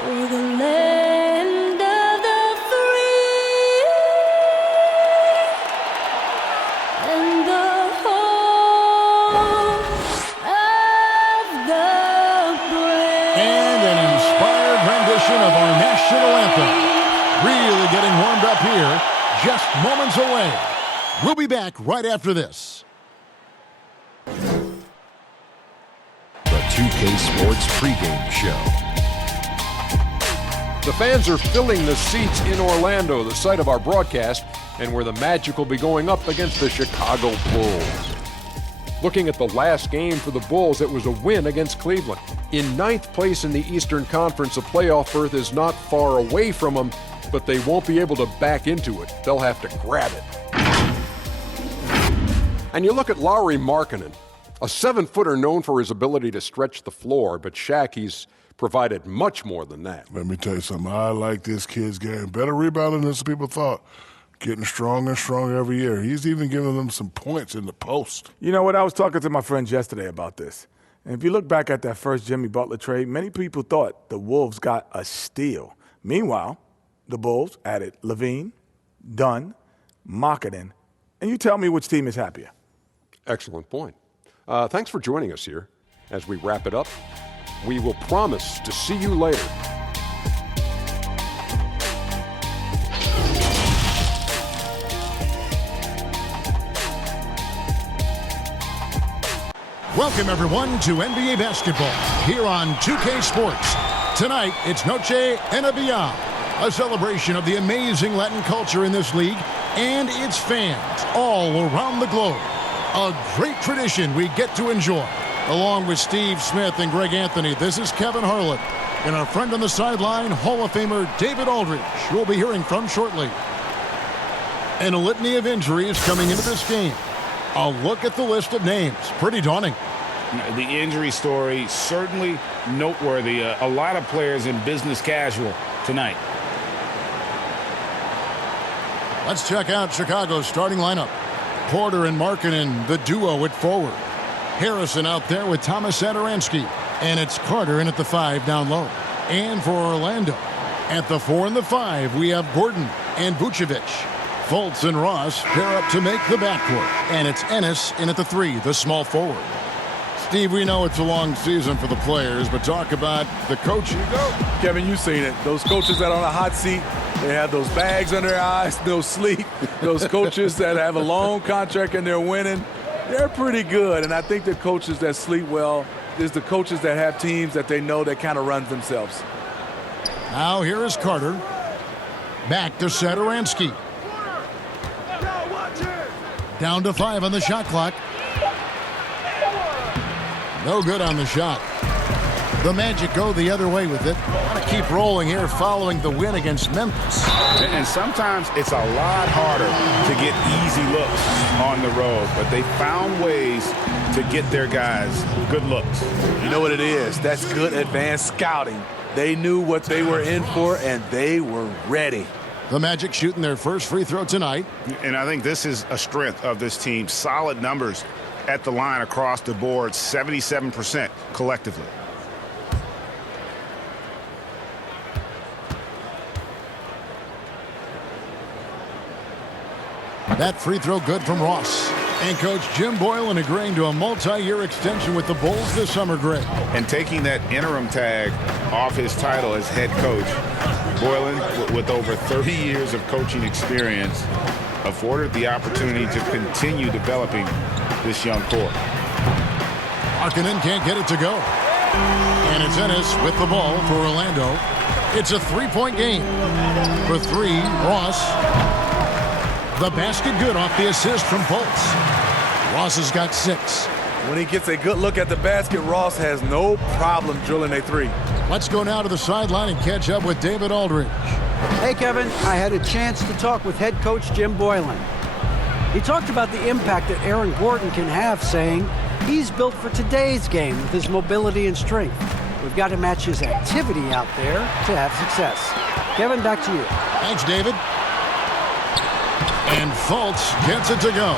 For the land of the free and the home of the brave. And an inspired rendition of our national anthem. Really getting warmed up here, just moments away. We'll be back right after this. The 2K Sports pregame show. The fans are filling the seats in Orlando, the site of our broadcast, and where the Magic will be going up against the Chicago Bulls. Looking at the last game for the Bulls, it was a win against Cleveland. In ninth place in the Eastern Conference, a playoff berth is not far away from them, but they won't be able to back into it. They'll have to grab it. And you look at Lauri Markkanen, a 7-footer known for his ability to stretch the floor, but Shaq, he's provided much more than that. Let me tell you something. I like this kid's game. Better rebounding than some people thought. Getting stronger and stronger every year. He's even giving them some points in the post. You know what? I was talking to my friends yesterday about this. And if you look back at that first Jimmy Butler trade, many people thought the Wolves got a steal. Meanwhile, the Bulls added Levine, Dunn, Markkanen, and you tell me which team is happier. Excellent point. Thanks for joining us here. As we wrap it up, we will promise to see you later. Welcome, everyone, to NBA basketball here on 2K Sports. Tonight, it's Noche NBA, a celebration of the amazing Latin culture in this league and its fans all around the globe. A great tradition we get to enjoy. Along with Steve Smith and Greg Anthony, this is Kevin Harlan. And our friend on the sideline, Hall of Famer David Aldridge, who we'll be hearing from shortly. And a litany of injuries coming into this game. A look at the list of names. Pretty daunting. The injury story certainly noteworthy. A lot of players in business casual tonight. Let's check out Chicago's starting lineup. Porter and Markkanen, the duo at forward. Harrison out there with Thomas Satoransky. And it's Carter in at the 5 down low. And for Orlando, at the 4 and the 5, we have Gordon and Vucevic. Fultz and Ross pair up to make the backcourt. And it's Ennis in at the 3, the small forward. Steve, we know it's a long season for the players, but talk about the coaching. Kevin, you've seen it. Those coaches that are on a hot seat, they have those bags under their eyes, no sleep. Those coaches that have a long contract and they're winning, they're pretty good. And I think the coaches that sleep well is the coaches that have teams that they know that kind of runs themselves. Now here is Carter. Back to Satoransky. Down to 5 on the shot clock. No good on the shot. The Magic go the other way with it. Want to keep rolling here following the win against Memphis. And sometimes it's a lot harder to get easy looks on the road, but they found ways to get their guys good looks. You know what it is? That's good advanced scouting. They knew what they were in for, and they were ready. The Magic shooting their first free throw tonight. And I think this is a strength of this team. Solid numbers at the line across the board, 77% collectively. That free throw good from Ross. And Coach Jim Boylan agreeing to a multi-year extension with the Bulls this summer, Greg. And taking that interim tag off his title as head coach, Boylan, with over 30 years of coaching experience, afforded the opportunity to continue developing this young core. Markkanen can't get it to go. And it's Ennis with the ball for Orlando. It's a three-point game. For 3, Ross. The basket good off the assist from Fultz. Ross has got 6. When he gets a good look at the basket, Ross has no problem drilling a 3. Let's go now to the sideline and catch up with David Aldridge. Hey, Kevin. I had a chance to talk with head coach Jim Boylan. He talked about the impact that Aaron Gordon can have, saying he's built for today's game with his mobility and strength. We've got to match his activity out there to have success. Kevin, back to you. Thanks, David. And Fultz gets it to go.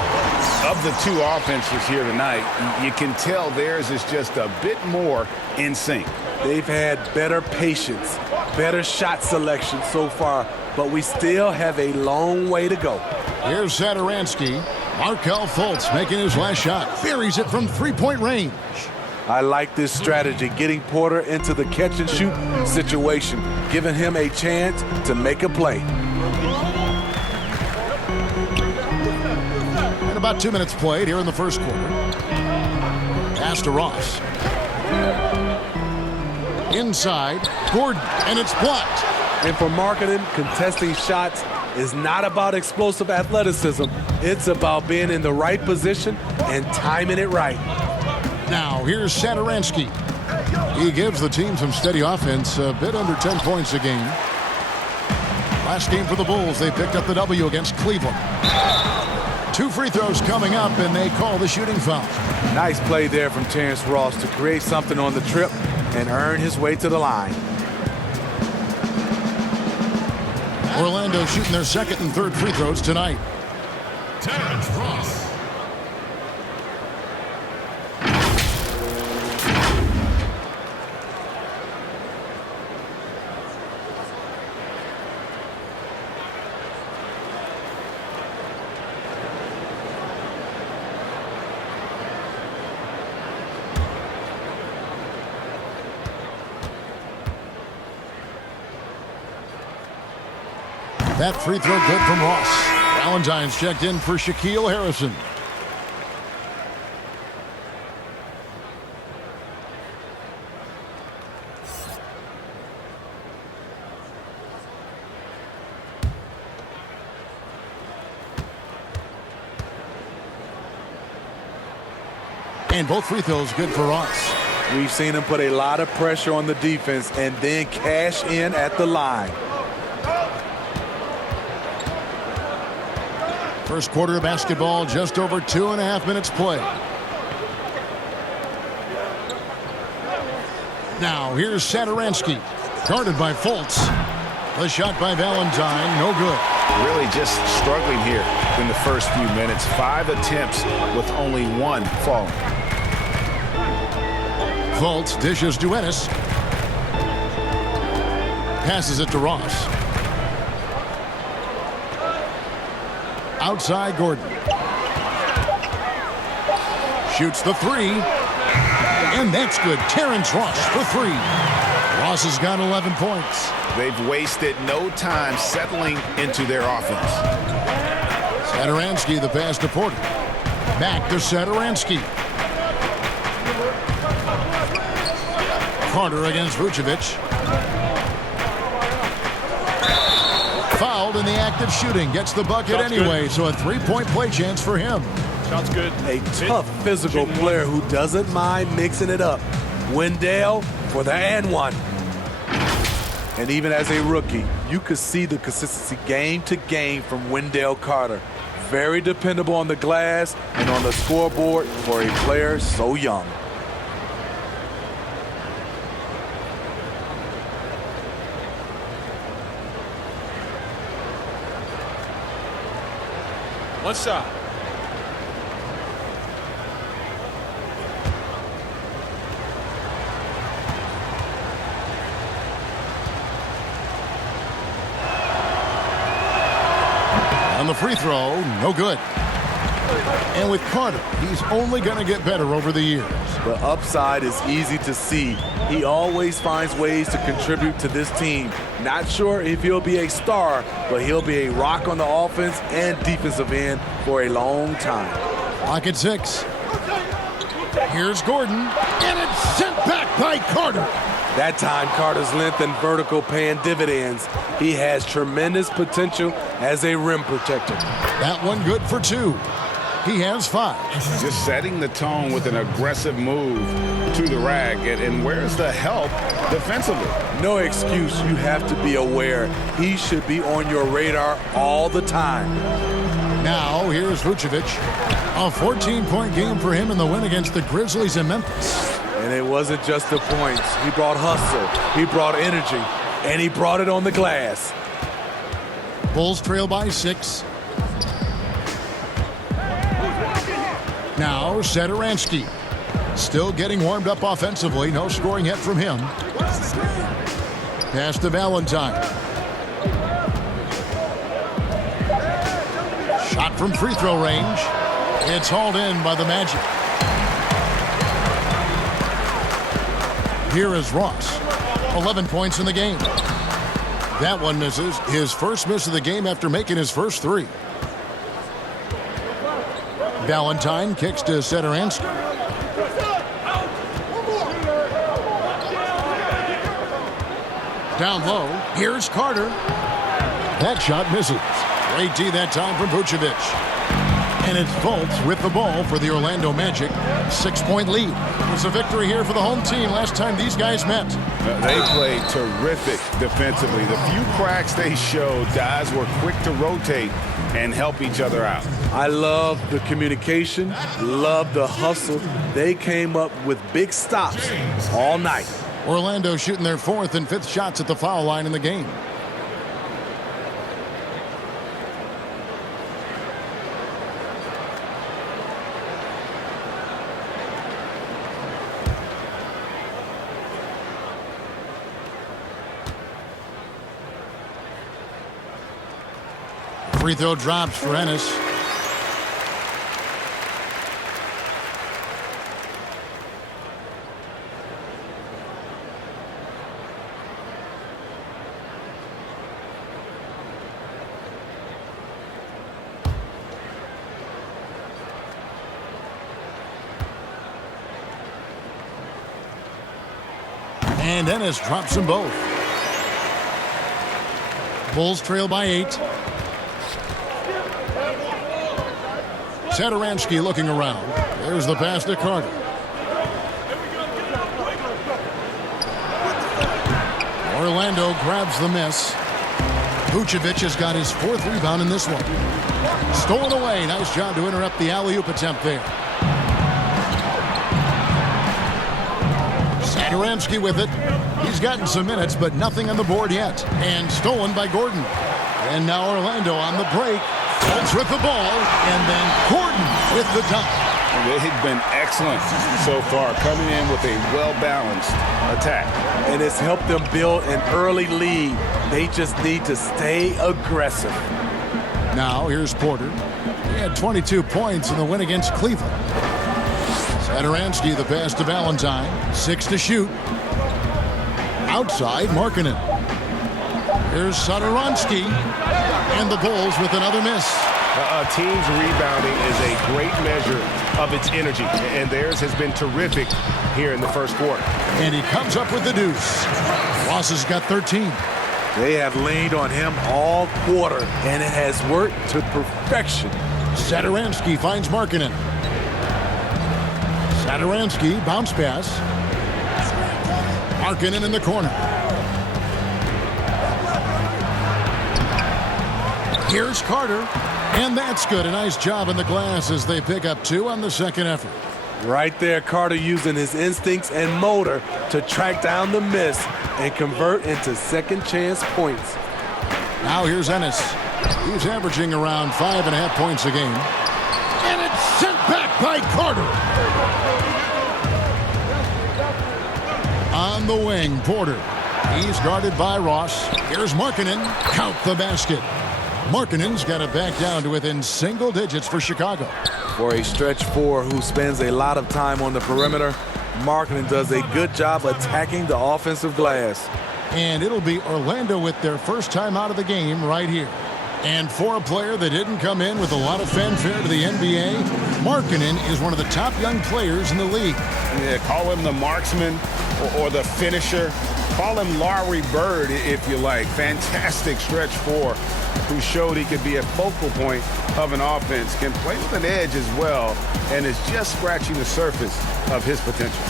Of the two offenses here tonight, you can tell theirs is just a bit more in sync. They've had better patience. better shot selection so far, but we still have a long way to go. Here's Satoransky. Markelle Fultz making his last shot. Buries it from three-point range. I like this strategy, getting Porter into the catch-and-shoot situation, giving him a chance to make a play. And about 2 minutes played here in the first quarter. Pass to Ross. Inside, Gordon, and it's blocked. And for marketing, contesting shots is not about explosive athleticism. It's about being in the right position and timing it right. Now, here's Satoransky. He gives the team some steady offense, a bit under 10 points a game. Last game for the Bulls, they picked up the W against Cleveland. 2 free throws coming up, and they call the shooting foul. Nice play there from Terrence Ross to create something on the trip and earn his way to the line. Orlando shooting their second and third free throws tonight. Terrence Ross. That free throw good from Ross. Valentine's checked in for Shaquille Harrison. And both free throws good for Ross. We've seen him put a lot of pressure on the defense and then cash in at the line. First quarter of basketball, just over 2.5 minutes play. Now, here's Satoransky, guarded by Fultz. The shot by Valentine, no good. Really just struggling here in the first few minutes. 5 attempts with only 1 falling. Fultz dishes to Ennis. Passes it to Ross. Outside Gordon. Shoots the 3. And that's good. Terrence Ross for 3. Ross has got 11 points. They've wasted no time settling into their offense. Satoransky, the pass to Porter. Back to Satoransky. Carter against Vucevic. Fouled in the act of shooting. Gets the bucket anyway, so a 3-point play chance for him. Shot's good. A tough physical player who doesn't mind mixing it up. Wendell for the and one. And even as a rookie, you could see the consistency game to game from Wendell Carter. Very dependable on the glass and on the scoreboard for a player so young. One shot. On the free throw, no good. And with Carter, he's only going to get better over the years. The upside is easy to see. He always finds ways to contribute to this team. Not sure if he'll be a star, but he'll be a rock on the offense and defensive end for a long time. Clock at 6. Here's Gordon, and it's sent back by Carter. That time, Carter's length and vertical paying dividends. He has tremendous potential as a rim protector. That one good for 2. He has 5. Just setting the tone with an aggressive move to the rack. And where's the help defensively? No excuse. You have to be aware. He should be on your radar all the time. Now, here's Vucevic. A 14-point game for him in the win against the Grizzlies in Memphis. And it wasn't just the points. He brought hustle. He brought energy. And he brought it on the glass. Bulls trail by 6. Now, Satoransky. Still getting warmed up offensively. No scoring yet from him. Pass to Valentine. Shot from free throw range. It's hauled in by the Magic. Here is Ross. 11 points in the game. That one misses. His first miss of the game after making his first three. Valentine kicks to Satoransky. Down low. Here's Carter. That shot misses. Great D that time from Vucevic. And it's Fultz with the ball for the Orlando Magic. 6-point lead. It was a victory here for the home team last time these guys met. They played terrific defensively. The few cracks they showed, guys were quick to rotate and help each other out. I love the communication, love the hustle. They came up with big stops all night. Orlando shooting their 4th and 5th shots at the foul line in the game. Free throw drops for Ennis. And Ennis drops them both. Bulls trail by 8. Satoransky looking around. There's the pass to Carter. Orlando grabs the miss. Vucevic has got his 4th rebound in this one. Stolen away. Nice job to interrupt the alley-oop attempt there. Satoransky with it. He's gotten some minutes, but nothing on the board yet. And stolen by Gordon. And now Orlando on the break. Fultz with the ball, and then Gordon with the dunk. They've been excellent so far, coming in with a well-balanced attack. And it's helped them build an early lead. They just need to stay aggressive. Now here's Porter. He had 22 points in the win against Cleveland. Satoransky the pass to Valentine. 6 to shoot. Outside, Markkanen. Here's Satoransky. And the Bulls with another miss. A team's rebounding is a great measure of its energy, and theirs has been terrific here in the first quarter. And he comes up with the deuce. Ross has got 13. They have leaned on him all quarter, and it has worked to perfection. Satoransky finds Markkanen. Satoransky, bounce pass. Markkanen in the corner. Here's Carter, and that's good. A nice job in the glass as they pick up 2 on the second effort. Right there, Carter using his instincts and motor to track down the miss and convert into second chance points. Now here's Ennis. He's averaging around 5.5 points a game. And it's sent back by Carter. On the wing, Porter. He's guarded by Ross. Here's Markkanen. Count the basket. Markkanen's got it back down to within single digits for Chicago. For a stretch 4 who spends a lot of time on the perimeter, Markkanen does a good job attacking the offensive glass. And it'll be Orlando with their first time out of the game right here. And for a player that didn't come in with a lot of fanfare to the NBA, Markkanen is one of the top young players in the league. Yeah, call him the marksman or the finisher. Call him Larry Bird, if you like. Fantastic stretch 4, who showed he could be a focal point of an offense, can play with an edge as well, and is just scratching the surface of his potential.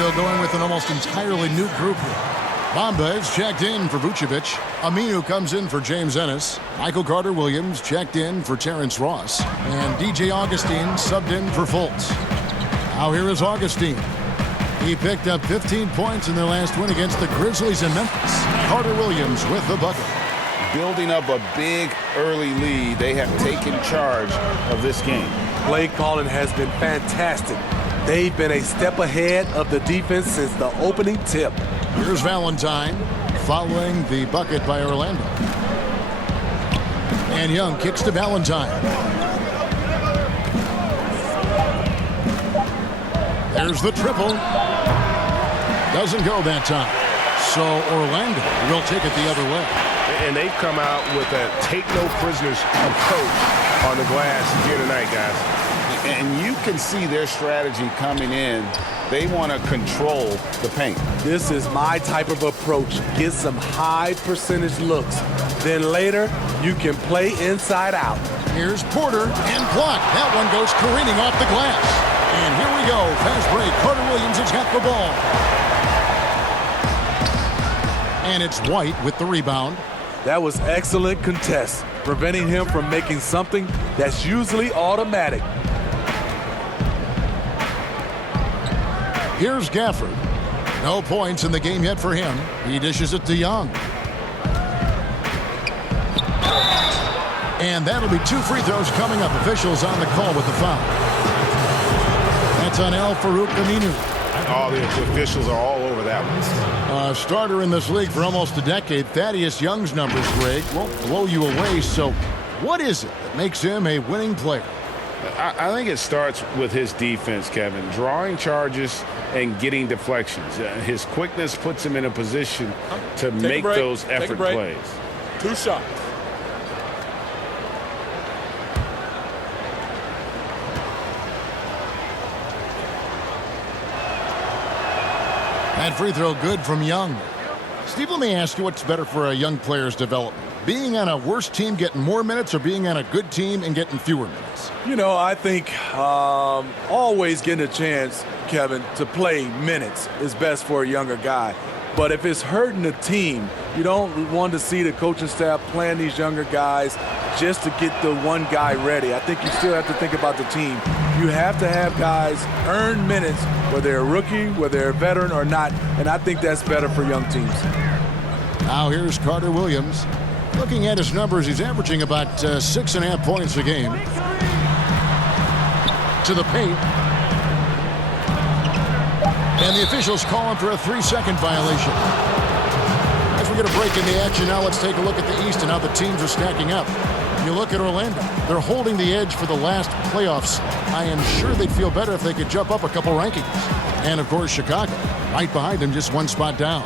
Orlando going with an almost entirely new group here. Bamba is checked in for Vucevic. Aminu comes in for James Ennis. Michael Carter-Williams checked in for Terrence Ross. And DJ Augustine subbed in for Fultz. Now here is Augustine. He picked up 15 points in their last win against the Grizzlies in Memphis. Carter-Williams with the bucket. Building up a big early lead, they have taken charge of this game. Play calling has been fantastic. They've been a step ahead of the defense since the opening tip. Here's Valentine following the bucket by Orlando. And Young kicks to Valentine. There's the triple. Doesn't go that time. So Orlando will take it the other way. And they've come out with a take-no-prisoners approach on the glass here tonight, guys. And you can see their strategy coming in. They want to control the paint. This is my type of approach. Get some high percentage looks. Then later, you can play inside out. Here's Porter and blocked. That one goes careening off the glass. And here we go. Fast break. Carter-Williams has got the ball. And it's White with the rebound. That was excellent contest, preventing him from making something that's usually automatic. Here's Gafford. No points in the game yet for him. He dishes it to Young. And that'll be 2 free throws coming up. Officials on the call with the foul. That's on Al-Farouq Aminu. All the officials are all over that one. Starter in this league for almost a decade. Thaddeus Young's numbers, Greg, won't blow you away. So what is it that makes him a winning player? I think it starts with his defense, Kevin. Drawing charges and getting deflections. His quickness puts him in a position to make those effort plays. 2 shots. That free throw good from Young. Steve, let me ask you what's better for a young player's development. Being on a worse team getting more minutes or being on a good team and getting fewer minutes? You know, I think always getting a chance, Kevin, to play minutes is best for a younger guy. But if it's hurting the team, you don't want to see the coaching staff playing these younger guys just to get the one guy ready. I think you still have to think about the team. You have to have guys earn minutes, whether they're a rookie, whether they're a veteran or not, and I think that's better for young teams. Now here's Carter-Williams. Looking at his numbers, he's averaging about 6.5 points a game. To the paint. And the officials call him for a 3-second violation. As we get a break in the action, now let's take a look at the East and how the teams are stacking up. You look at Orlando. They're holding the edge for the last playoffs. I am sure they'd feel better if they could jump up a couple rankings. And, of course, Chicago, right behind them, just 1 spot down.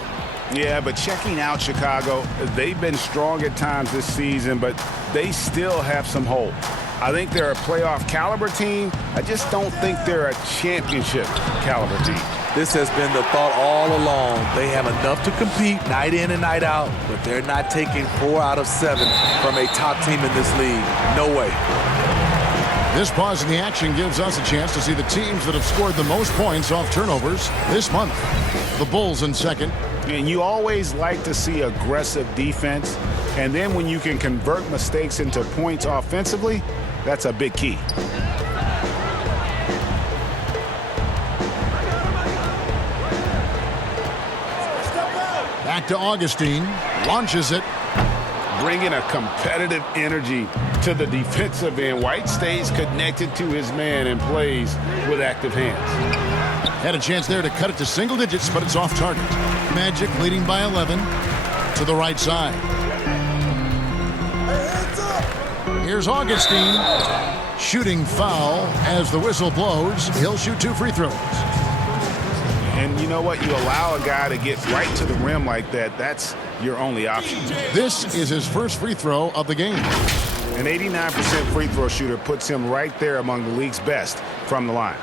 Yeah, but checking out Chicago, they've been strong at times this season, but they still have some hope. I think they're a playoff caliber team. I just don't think they're a championship caliber team. This has been the thought all along. They have enough to compete night in and night out, but they're not taking 4 out of 7 from a top team in this league. No way. This pause in the action gives us a chance to see the teams that have scored the most points off turnovers this month. The Bulls in second. And you always like to see aggressive defense, and then when you can convert mistakes into points offensively, that's a big key. Back to Augustine, launches it. Bringing a competitive energy to the defensive end. White stays connected to his man and plays with active hands. Had a chance there to cut it to single digits, but it's off target. Magic leading by 11 to the right side. Here's Augustine. Shooting foul as the whistle blows. He'll shoot 2 free throws. And you know what? You allow a guy to get right to the rim like that. That's your only option. This is his first free throw of the game. An 89% free throw shooter puts him right there among the league's best from the line.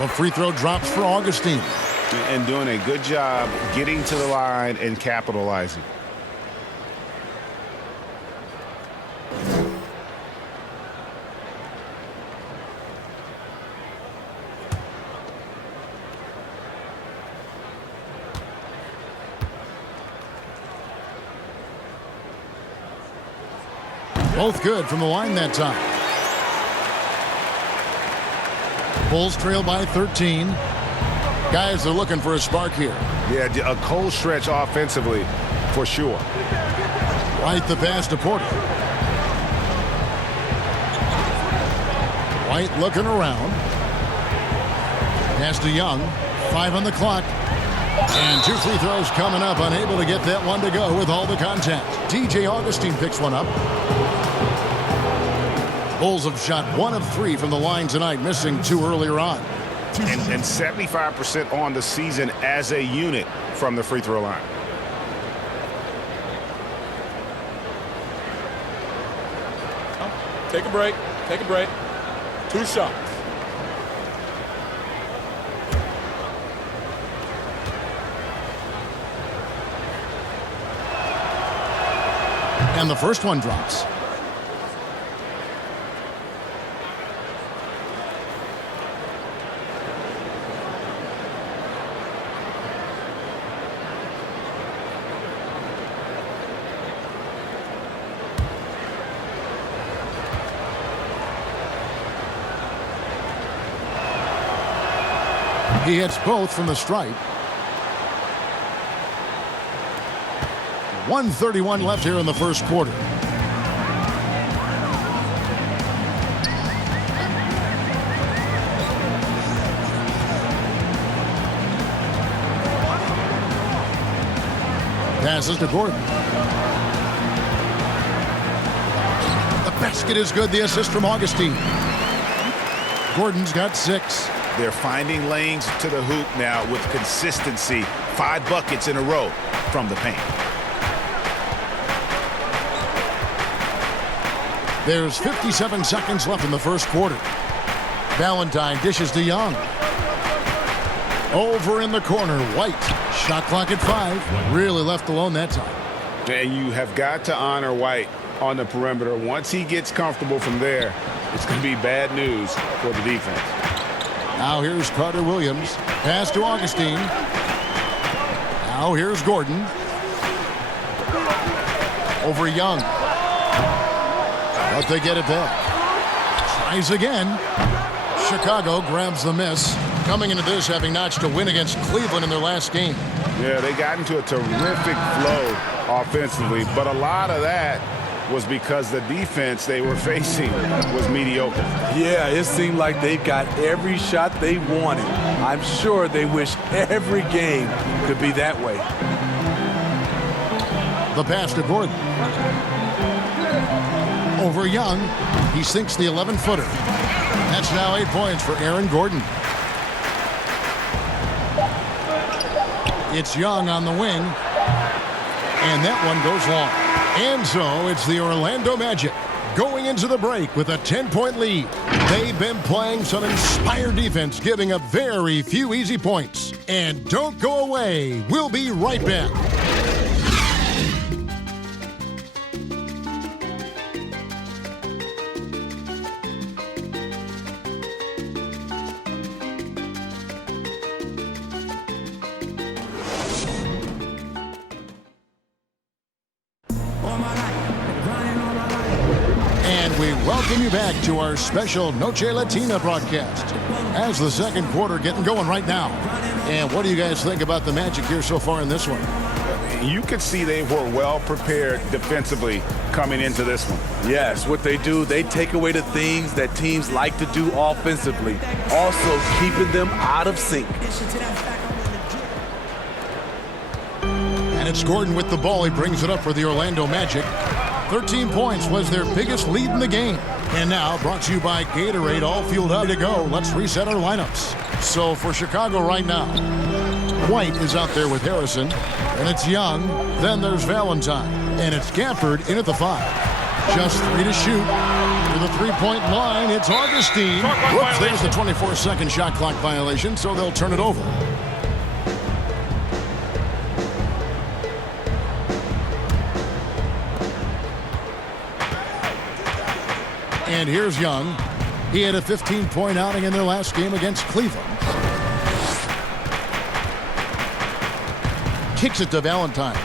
The free throw drops for Augustine. And doing a good job getting to the line and capitalizing. Both good from the line that time. Bulls trail by 13. Guys are looking for a spark here. Yeah, a cold stretch offensively for sure. White the pass to Porter. White looking around. Pass to Young. 5 on the clock. And 2 free throws coming up. Unable to get that one to go with all the contact. DJ Augustine picks one up. Bulls have shot 1 of 3 from the line tonight, missing 2 earlier on. And 75% on the season as a unit from the free throw line. Take a break. Take a break. 2 shots. And the first one drops. He hits both from the stripe. 1:31 left here in the first quarter. Passes to Gordon. The basket is good. The assist from Augustine. Gordon's got 6. They're finding lanes to the hoop now with consistency. 5 buckets in a row from the paint. There's 57 seconds left in the first quarter. Valentine dishes to Young. Over in the corner, White. Shot clock at 5. Really left alone that time. And you have got to honor White on the perimeter. Once he gets comfortable from there, it's going to be bad news for the defense. Now here's Carter Williams. Pass to Augustine. Now here's Gordon. Over Young. But they get it back. Tries again. Chicago grabs the miss. Coming into this having notched a win against Cleveland in their last game. Yeah, they got into a terrific flow offensively, but a lot of that was because the defense they were facing was mediocre. Yeah, it seemed like they got every shot they wanted. I'm sure they wish every game could be that way. The pass to Gordon. Over Young. He sinks the 11-footer. That's now 8 points for Aaron Gordon. It's Young on the wing. And that one goes long. And so it's the Orlando Magic going into the break with a 10-point lead. They've been playing some inspired defense, giving up very few easy points. And don't go away. We'll be right back. Welcome you back to our special Noche Latina broadcast. As the second quarter getting going right now. And what do you guys think about the Magic here so far in this one? You could see they were well prepared defensively coming into this one. Yes, what they do, they take away the things that teams like to do offensively, also keeping them out of sync. And it's Gordon with the ball. He brings it up for the Orlando Magic. 13 points was their biggest lead in the game. And now, brought to you by Gatorade, all fueled up to go. Let's reset our lineups. So for Chicago right now, White is out there with Harrison. And it's Young. Then there's Valentine. And it's Gafford in at the 5. Just 3 to shoot. To the three-point line, it's Augustine. Whoops, there's the 24-second shot clock violation, so they'll turn it over. And here's Young. He had a 15-point outing in their last game against Cleveland. Kicks it to Valentine.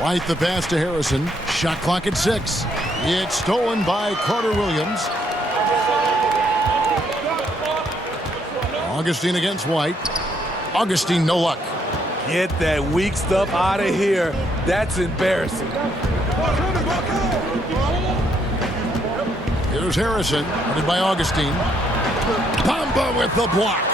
White the pass to Harrison. Shot clock at 6. It's stolen by Carter Williams. Augustine against White. Augustine, no luck. Get that weak stuff out of here. That's embarrassing. Here's Harrison, headed by Augustine. Bamba with the block.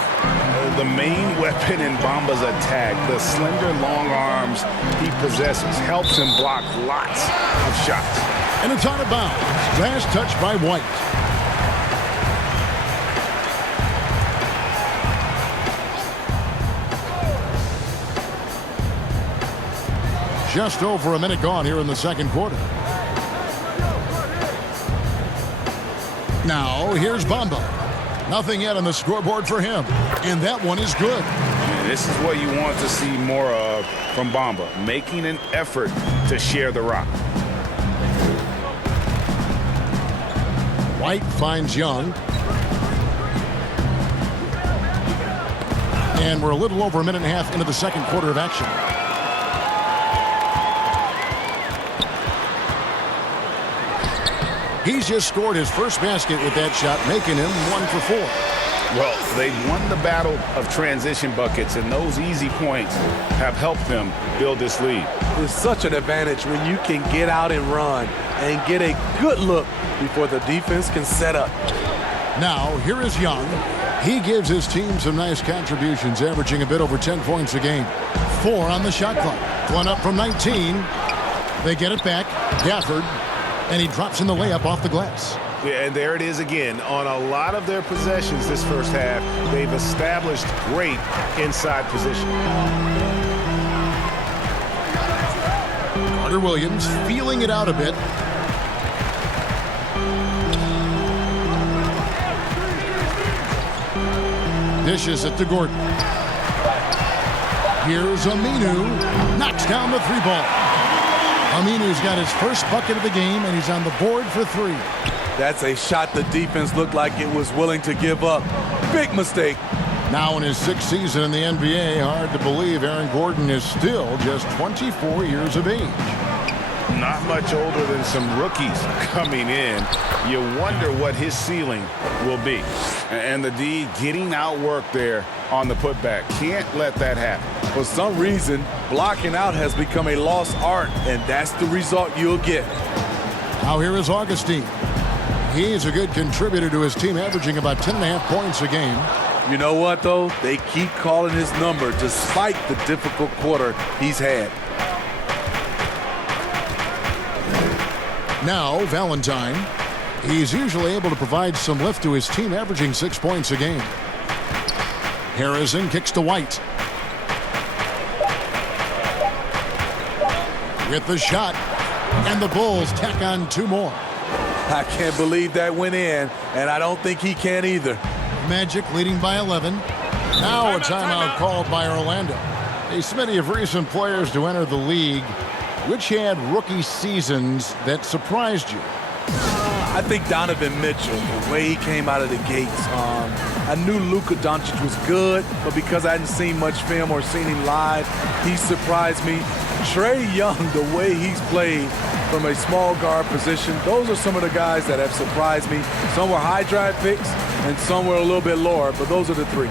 The main weapon in Bamba's attack, the slender, long arms he possesses, helps him block lots of shots. And it's out of bounds. Last touch by White. Just over a minute gone here in the second quarter. Now, here's Bamba. Nothing yet on the scoreboard for him. And that one is good. And this is what you want to see more of from Bamba, making an effort to share the rock. White finds Young. And we're a little over a minute and a half into the second quarter of action. He's just scored his first basket with that shot, making him 1 for 4. Well, they've won the battle of transition buckets, and those easy points have helped them build this lead. It's such an advantage when you can get out and run and get a good look before the defense can set up. Now, here is Young. He gives his team some nice contributions, averaging a bit over 10 points a game. 4 on the shot clock. One up from 19. They get it back. Gafford. And he drops in the layup off the glass. Yeah, and there it is again. On a lot of their possessions this first half, they've established great inside position. Carter Williams feeling it out a bit. Dishes it to Gordon. Here's Aminu. Knocks down the 3-ball. Aminu's got his first bucket of the game, and he's on the board for 3. That's a shot the defense looked like it was willing to give up. Big mistake. Now in his 6th season in the NBA, hard to believe Aaron Gordon is still just 24 years of age. Not much older than some rookies coming in. You wonder what his ceiling will be. And the D getting outworked there on the putback. Can't let that happen. For some reason, blocking out has become a lost art, and that's the result you'll get. Now here is Augustine. He's a good contributor to his team, averaging about 10.5 points a game. You know what, though? They keep calling his number despite the difficult quarter he's had. Now, Valentine. He's usually able to provide some lift to his team, averaging 6 points a game. Harrison kicks to White. With the shot, and the Bulls tack on 2 more. I can't believe that went in, and I don't think he can either. Magic leading by 11. Now a timeout called by Orlando. A smitty of recent players to enter the league. Which had rookie seasons that surprised you? I think Donovan Mitchell, the way he came out of the gates. I knew Luka Doncic was good, but because I hadn't seen much film or seen him live, he surprised me. Trae Young, the way he's played from a small guard position, those are some of the guys that have surprised me. Some were high drive picks, and some were a little bit lower, but those are the 3.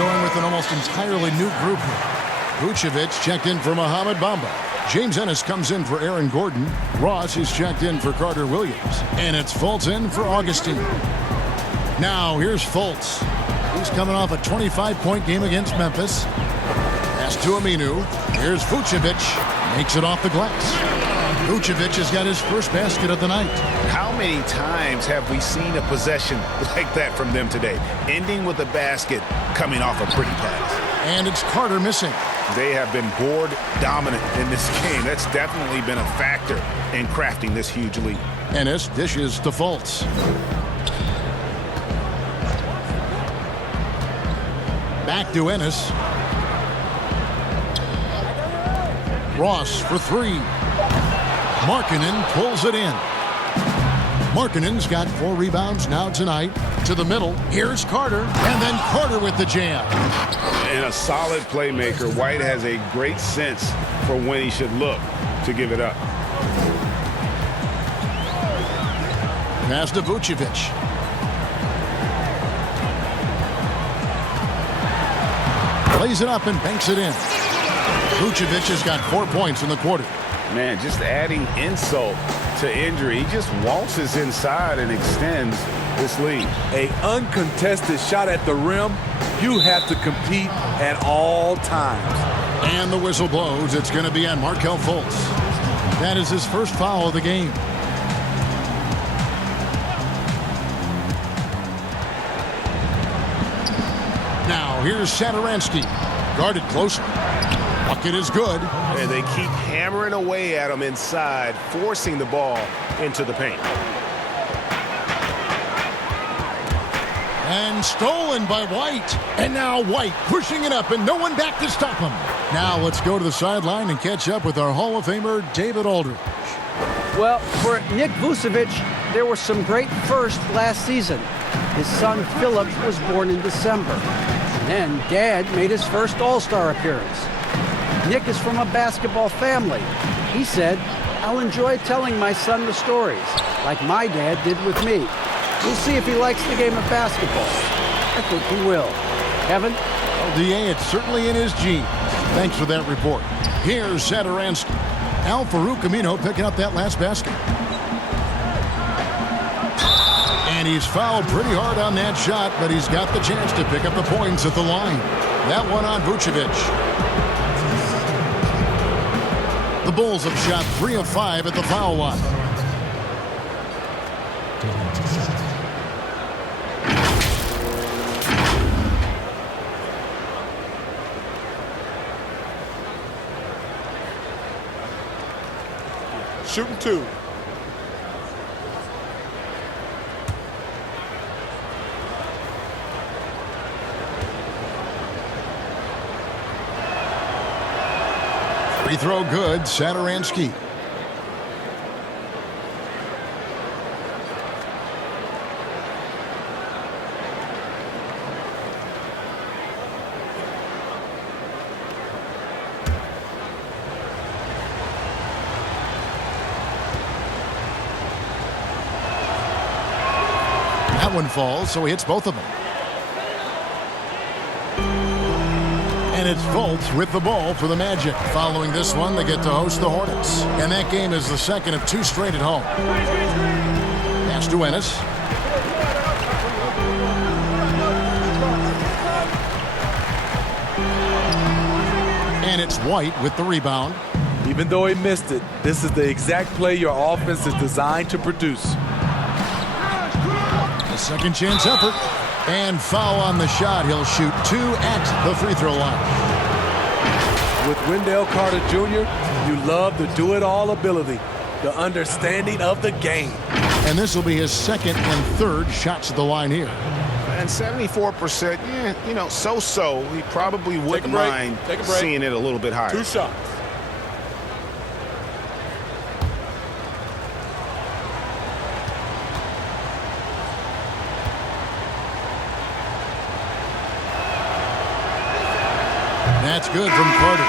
going with an almost entirely new group here. Vucevic checked in for Mohamed Bamba. James Ennis comes in for Aaron Gordon. Ross is checked in for Carter Williams. And it's Fultz in for Augustine. Now here's Fultz. He's coming off a 25-point game against Memphis. Pass to Aminu. Here's Vucevic. Makes it off the glass. Vucevic has got his first basket of the night. How many times have we seen a possession like that from them today? Ending with a basket, coming off a pretty pass. And it's Carter missing. They have been board dominant in this game. That's definitely been a factor in crafting this huge lead. Ennis dishes to Fultz. Back to Ennis. Ross for three. Markkanen pulls it in. Markkanen's got 4 rebounds now tonight. To the middle. Here's Carter. And then Carter with the jam. And a solid playmaker. White has a great sense for when he should look to give it up. Pass to Vucevic. Plays it up and banks it in. Vucevic has got 4 points in the quarter. Man, just adding insult to injury. He just waltzes inside and extends this lead. A uncontested shot at the rim, you have to compete at all times. And the whistle blows. It's going to be on Markelle Fultz. That is his first foul of the game. Now here's Satoransky. Guarded closer. Bucket is good. And they keep hammering away at him inside, forcing the ball into the paint. And stolen by White. And now White pushing it up and no one back to stop him. Now let's go to the sideline and catch up with our Hall of Famer, David Aldridge. Well, for Nick Vucevic, there were some great firsts last season. His son Philip was born in December. And then Dad made his first All-Star appearance. Nick is from a basketball family. He said, "I'll enjoy telling my son the stories, like my dad did with me. We'll see if he likes the game of basketball." I think he will. Kevin? Well, DA, it's certainly in his genes. Thanks for that report. Here's Satoransky. Al-Farouq Aminu picking up that last basket. And he's fouled pretty hard on that shot, but he's got the chance to pick up the points at the line. That one on Vucevic. The Bulls have shot 3 of 5 at the foul line. Shooting 2. Free throw good, Satoransky. That one falls, so he hits both of them. And it's Fultz with the ball for the Magic. Following this one, they get to host the Hornets. And that game is the second of 2 straight at home. Pass to Ennis. And it's White with the rebound. Even though he missed it, this is the exact play your offense is designed to produce. A second chance effort. And foul on the shot. He'll shoot 2 at the free throw line. With Wendell Carter Jr., you love the do-it-all ability, the understanding of the game. And this will be his second and third shots at the line here. And 74%, so-so. He probably wouldn't mind seeing it a little bit higher. 2 shots. That's good from Carter.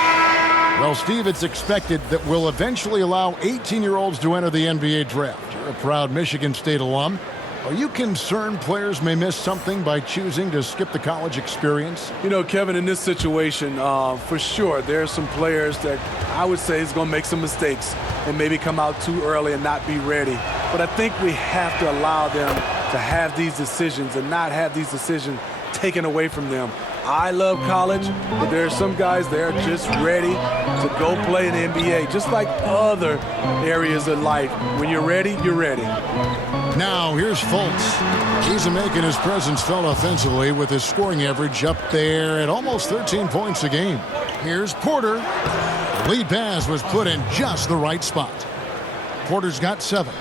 Well, Steve, it's expected that we'll eventually allow 18-year-olds to enter the NBA draft. You're a proud Michigan State alum. Are you concerned players may miss something by choosing to skip the college experience? You know, Kevin, in this situation, for sure, there are some players that I would say is going to make some mistakes and maybe come out too early and not be ready. But I think we have to allow them to have these decisions and not have these decisions taken away from them. I love college, but there are some guys that are just ready to go play in the NBA, just like other areas of life. When you're ready, you're ready. Now, here's Fultz. He's making his presence felt offensively with his scoring average up there at almost 13 points a game. Here's Porter. The lead pass was put in just the right spot. Porter's got 7.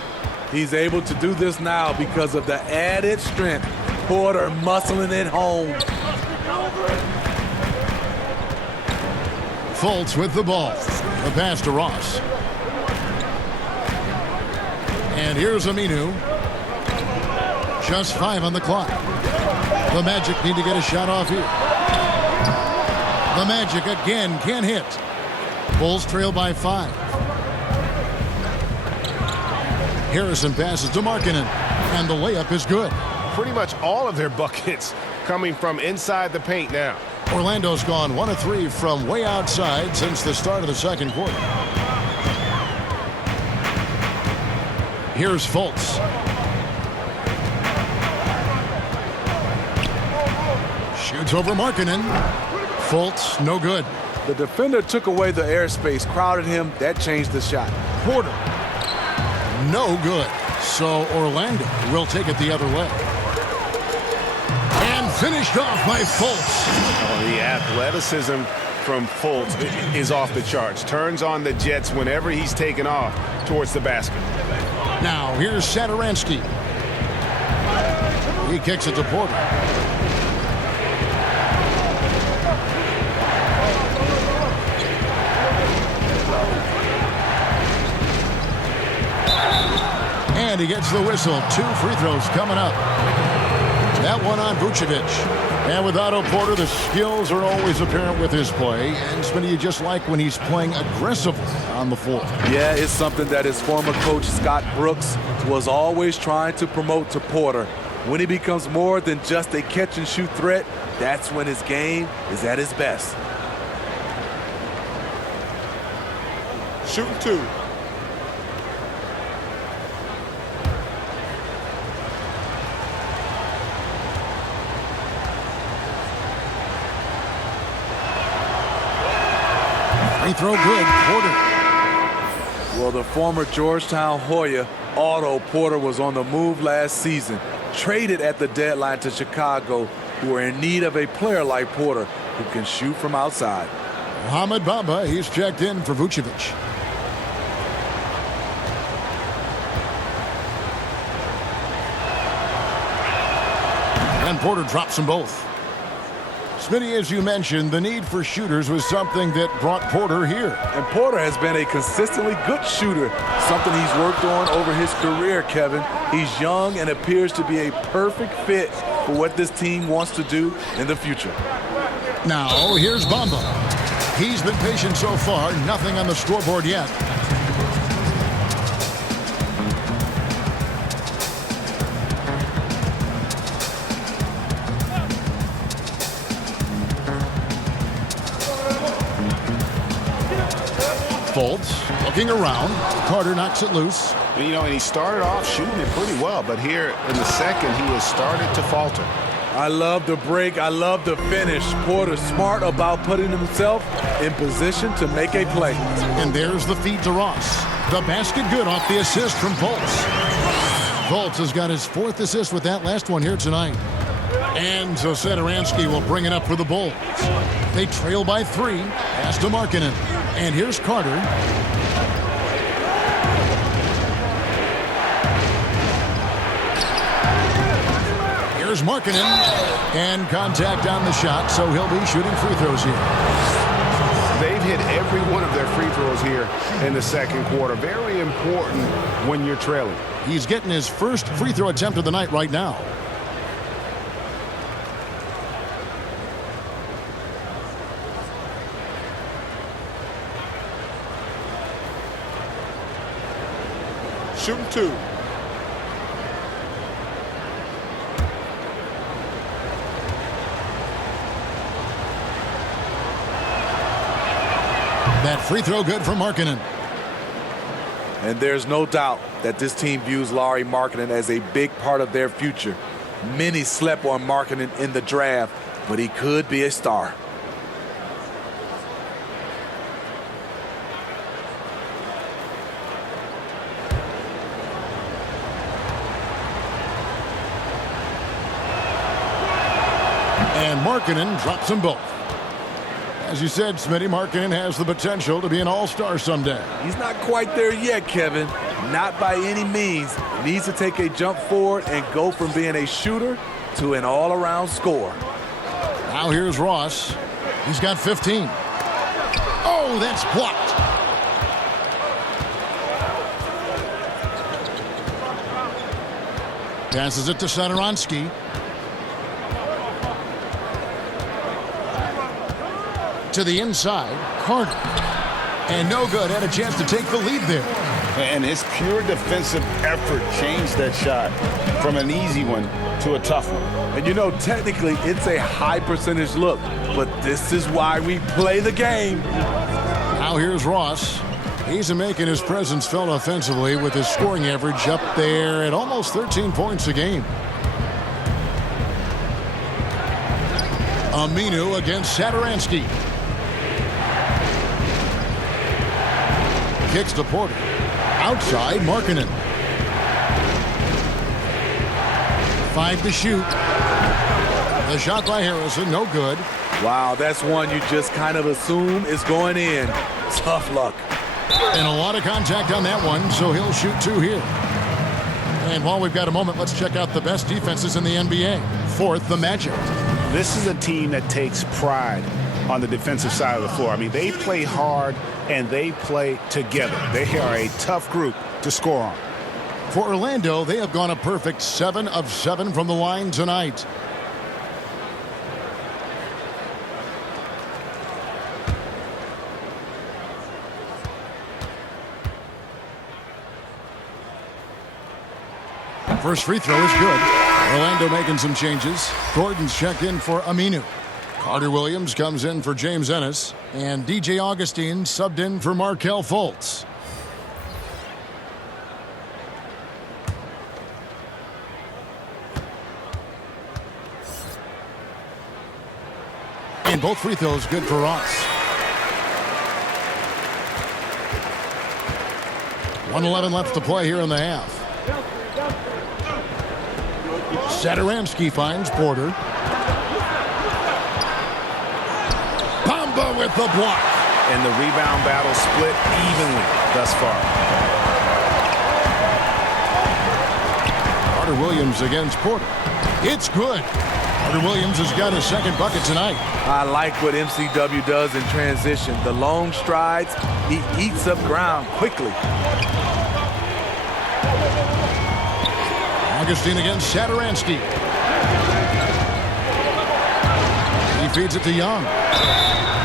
He's able to do this now because of the added strength. Porter muscling it home. Fultz with the ball. The pass to Ross. And here's Aminu. Just 5 on the clock. The Magic need to get a shot off here. The Magic again can't hit. Bulls trail by 5. Harrison passes to Markkanen, and the layup is good. Pretty much all of their buckets coming from inside the paint now. Orlando's gone 1 of 3 from way outside since the start of the second quarter. Here's Fultz. Shoots over Markkanen. Fultz, no good. The defender took away the airspace, crowded him. That changed the shot. Porter. No good. So Orlando will take it the other way. And finished off by Fultz. Oh, the athleticism from Fultz is off the charts. Turns on the Jets whenever he's taken off towards the basket. Now here's Satoransky. He kicks it to Porter. And he gets the whistle. 2 free throws coming up. That one on Vucevic. And with Otto Porter, the skills are always apparent with his play. And Smitty, you just like when he's playing aggressively on the floor. Yeah, it's something that his former coach, Scott Brooks, was always trying to promote to Porter. When he becomes more than just a catch-and-shoot threat, that's when his game is at its best. Shooting 2. Free throw good. Porter. Well, the former Georgetown Hoya, Otto Porter, was on the move last season. Traded at the deadline to Chicago, who are in need of a player like Porter who can shoot from outside. Mohamed Bamba, he's checked in for Vucevic. And Porter drops them both. Smitty, as you mentioned, the need for shooters was something that brought Porter here. And Porter has been a consistently good shooter, something he's worked on over his career, Kevin. He's young and appears to be a perfect fit for what this team wants to do in the future. Now, here's Bamba. He's been patient so far, nothing on the scoreboard yet. Fultz looking around. Carter knocks it loose. You know, and he started off shooting it pretty well, but here in the second, he has started to falter. I love the break. I love the finish. Porter smart about putting himself in position to make a play. And there's the feed to Ross. The basket good off the assist from Fultz. Fultz has got his 4th assist with that last one here tonight. And so Satoransky will bring it up for the Bulls. They trail by 3. Pass to Markkanen. And here's Carter. Here's Markkanen. And contact on the shot, so he'll be shooting free throws here. They've hit every one of their free throws here in the second quarter. Very important when you're trailing. He's getting his first free throw attempt of the night right now. Shooting 2. That free throw good for Markkanen. And there's no doubt that this team views Lauri Markkanen as a big part of their future. Many slept on Markkanen in the draft, but he could be a star. And Markkanen drops them both. As you said, Smitty, Markkanen has the potential to be an all-star someday. He's not quite there yet, Kevin. Not by any means. He needs to take a jump forward and go from being a shooter to an all-around scorer. Now here's Ross. He's got 15. Oh, that's blocked. Passes it to Satoransky. To the inside, Carter. And no good, had a chance to take the lead there. And his pure defensive effort changed that shot from an easy one to a tough one. And you know, technically, it's a high percentage look, but this is why we play the game. Now here's Ross. He's making his presence felt offensively with his scoring average up there at almost 13 points a game. Aminu against Satoransky. Kicks to Porter. Outside, Markkanen. 5 to shoot. The shot by Harrison, no good. Wow, that's one you just kind of assume is going in. Tough luck. And a lot of contact on that one, so he'll shoot 2 here. And while we've got a moment, let's check out the best defenses in the NBA. Fourth, the Magic. This is a team that takes pride on the defensive side of the floor. I mean, they play hard and they play together. They are a tough group to score on. For Orlando, they have gone a perfect 7 of 7 from the line tonight. First free throw is good. Orlando making some changes. Gordon's checked in for Aminu. Carter Williams comes in for James Ennis. And DJ Augustine subbed in for Markelle Fultz. And both free throws good for Ross. 1:11 left to play here in the half. Satoransky finds Porter. Bamba with the block. And the rebound battle split evenly thus far. Carter Williams against Porter. It's good. Carter Williams has got his second bucket tonight. I like what MCW does in transition. The long strides, he eats up ground quickly. Augustine against Satoransky. He feeds it to Young.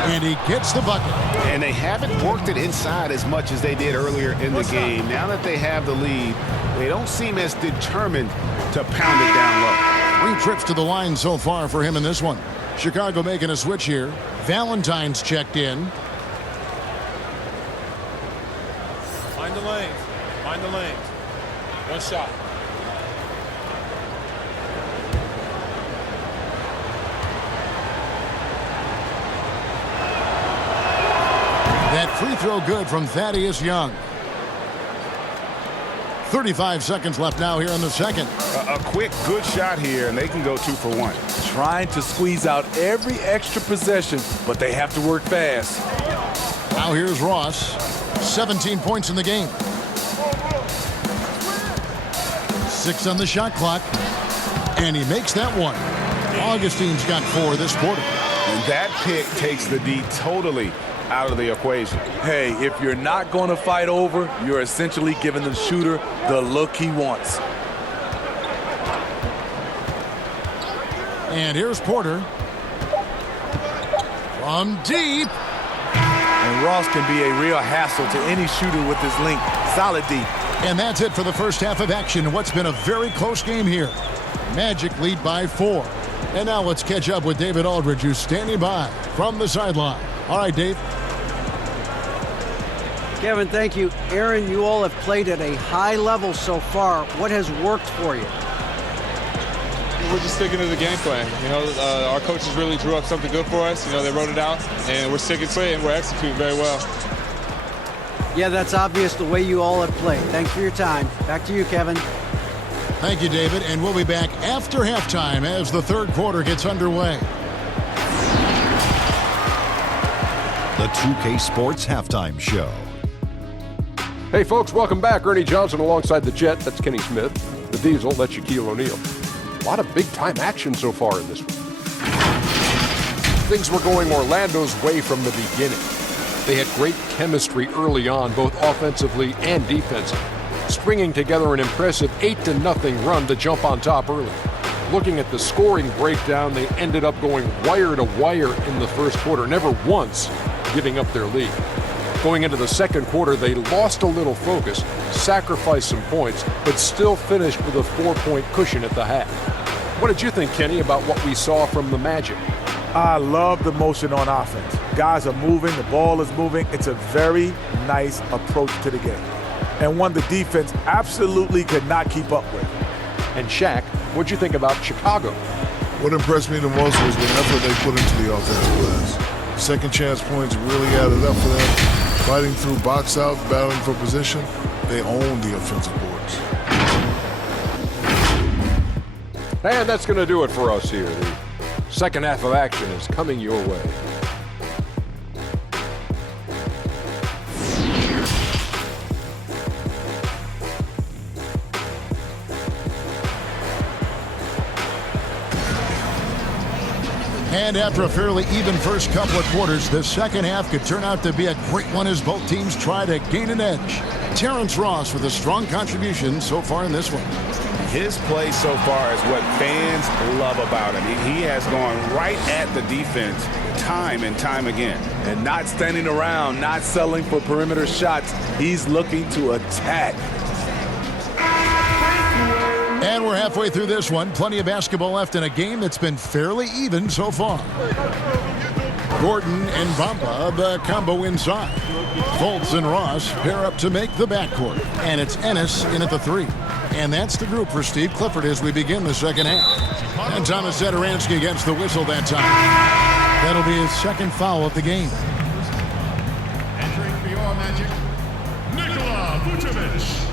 And he gets the bucket. And they haven't worked it inside as much as they did earlier in the game. Now that they have the lead, they don't seem as determined to pound it down low. 3 trips to the line so far for him in this one. Chicago making a switch here. Valentine's checked in. Find the lanes. Find the lanes. One shot. That free throw good from Thaddeus Young. 35 seconds left now here in the second. A quick, good shot here, and they can go 2 for 1. Trying to squeeze out every extra possession, but they have to work fast. Now here's Ross. 17 points in the game. 6 on the shot clock. And he makes that one. Augustine's got 4 this quarter. And that pick takes the D totally out of the equation. Hey, if you're not going to fight over, you're essentially giving the shooter the look he wants. And here's Porter. From deep. And Ross can be a real hassle to any shooter with his length. Solid deep. And that's it for the first half of action. What's been a very close game here. Magic lead by 4. And now let's catch up with David Aldridge, who's standing by from the sideline. All right, Dave. Kevin, thank you. Aaron, you all have played at a high level so far. What has worked for you? We're just sticking to the game plan. Our coaches really drew up something good for us. They wrote it out, and we're sticking to it, and we're executing very well. Yeah, that's obvious the way you all have played. Thanks for your time. Back to you, Kevin. Thank you, David, and we'll be back after halftime as the third quarter gets underway. The 2K Sports Halftime Show. Hey, folks, welcome back. Ernie Johnson alongside the Jet. That's Kenny Smith. The Diesel, that's Shaquille O'Neal. A lot of big-time action so far in this one. Things were going Orlando's way from the beginning. They had great chemistry early on, both offensively and defensively, stringing together an impressive 8-0 run to jump on top early. Looking at the scoring breakdown, they ended up going wire to wire in the first quarter, never once giving up their lead. Going into the second quarter, they lost a little focus, sacrificed some points, but still finished with a 4-point cushion at the half. What did you think, Kenny, about what we saw from the Magic? I love the motion on offense. Guys are moving, the ball is moving. It's a very nice approach to the game, and one the defense absolutely could not keep up with. And Shaq, what'd you think about Chicago? What impressed me the most was the effort they put into the offensive glass. Second chance points really added up for them. Fighting through box outs, battling for position, they owned the offensive boards. And that's going to do it for us here. The second half of action is coming your way. And after a fairly even first couple of quarters, the second half could turn out to be a great one as both teams try to gain an edge. Terrence Ross with a strong contribution so far in this one. His play so far is what fans love about him. He has gone right at the defense time and time again. And not standing around, not settling for perimeter shots. He's looking to attack. And we're halfway through this one. Plenty of basketball left in a game that's been fairly even so far. Gordon and Bamba, the combo inside. Fultz and Ross pair up to make the backcourt. And it's Ennis in at the three. And that's the group for Steve Clifford as we begin the second half. And Thomas Satoransky gets the whistle that time. That'll be his second foul of the game. Entering for your Magic, Nikola Vucevic.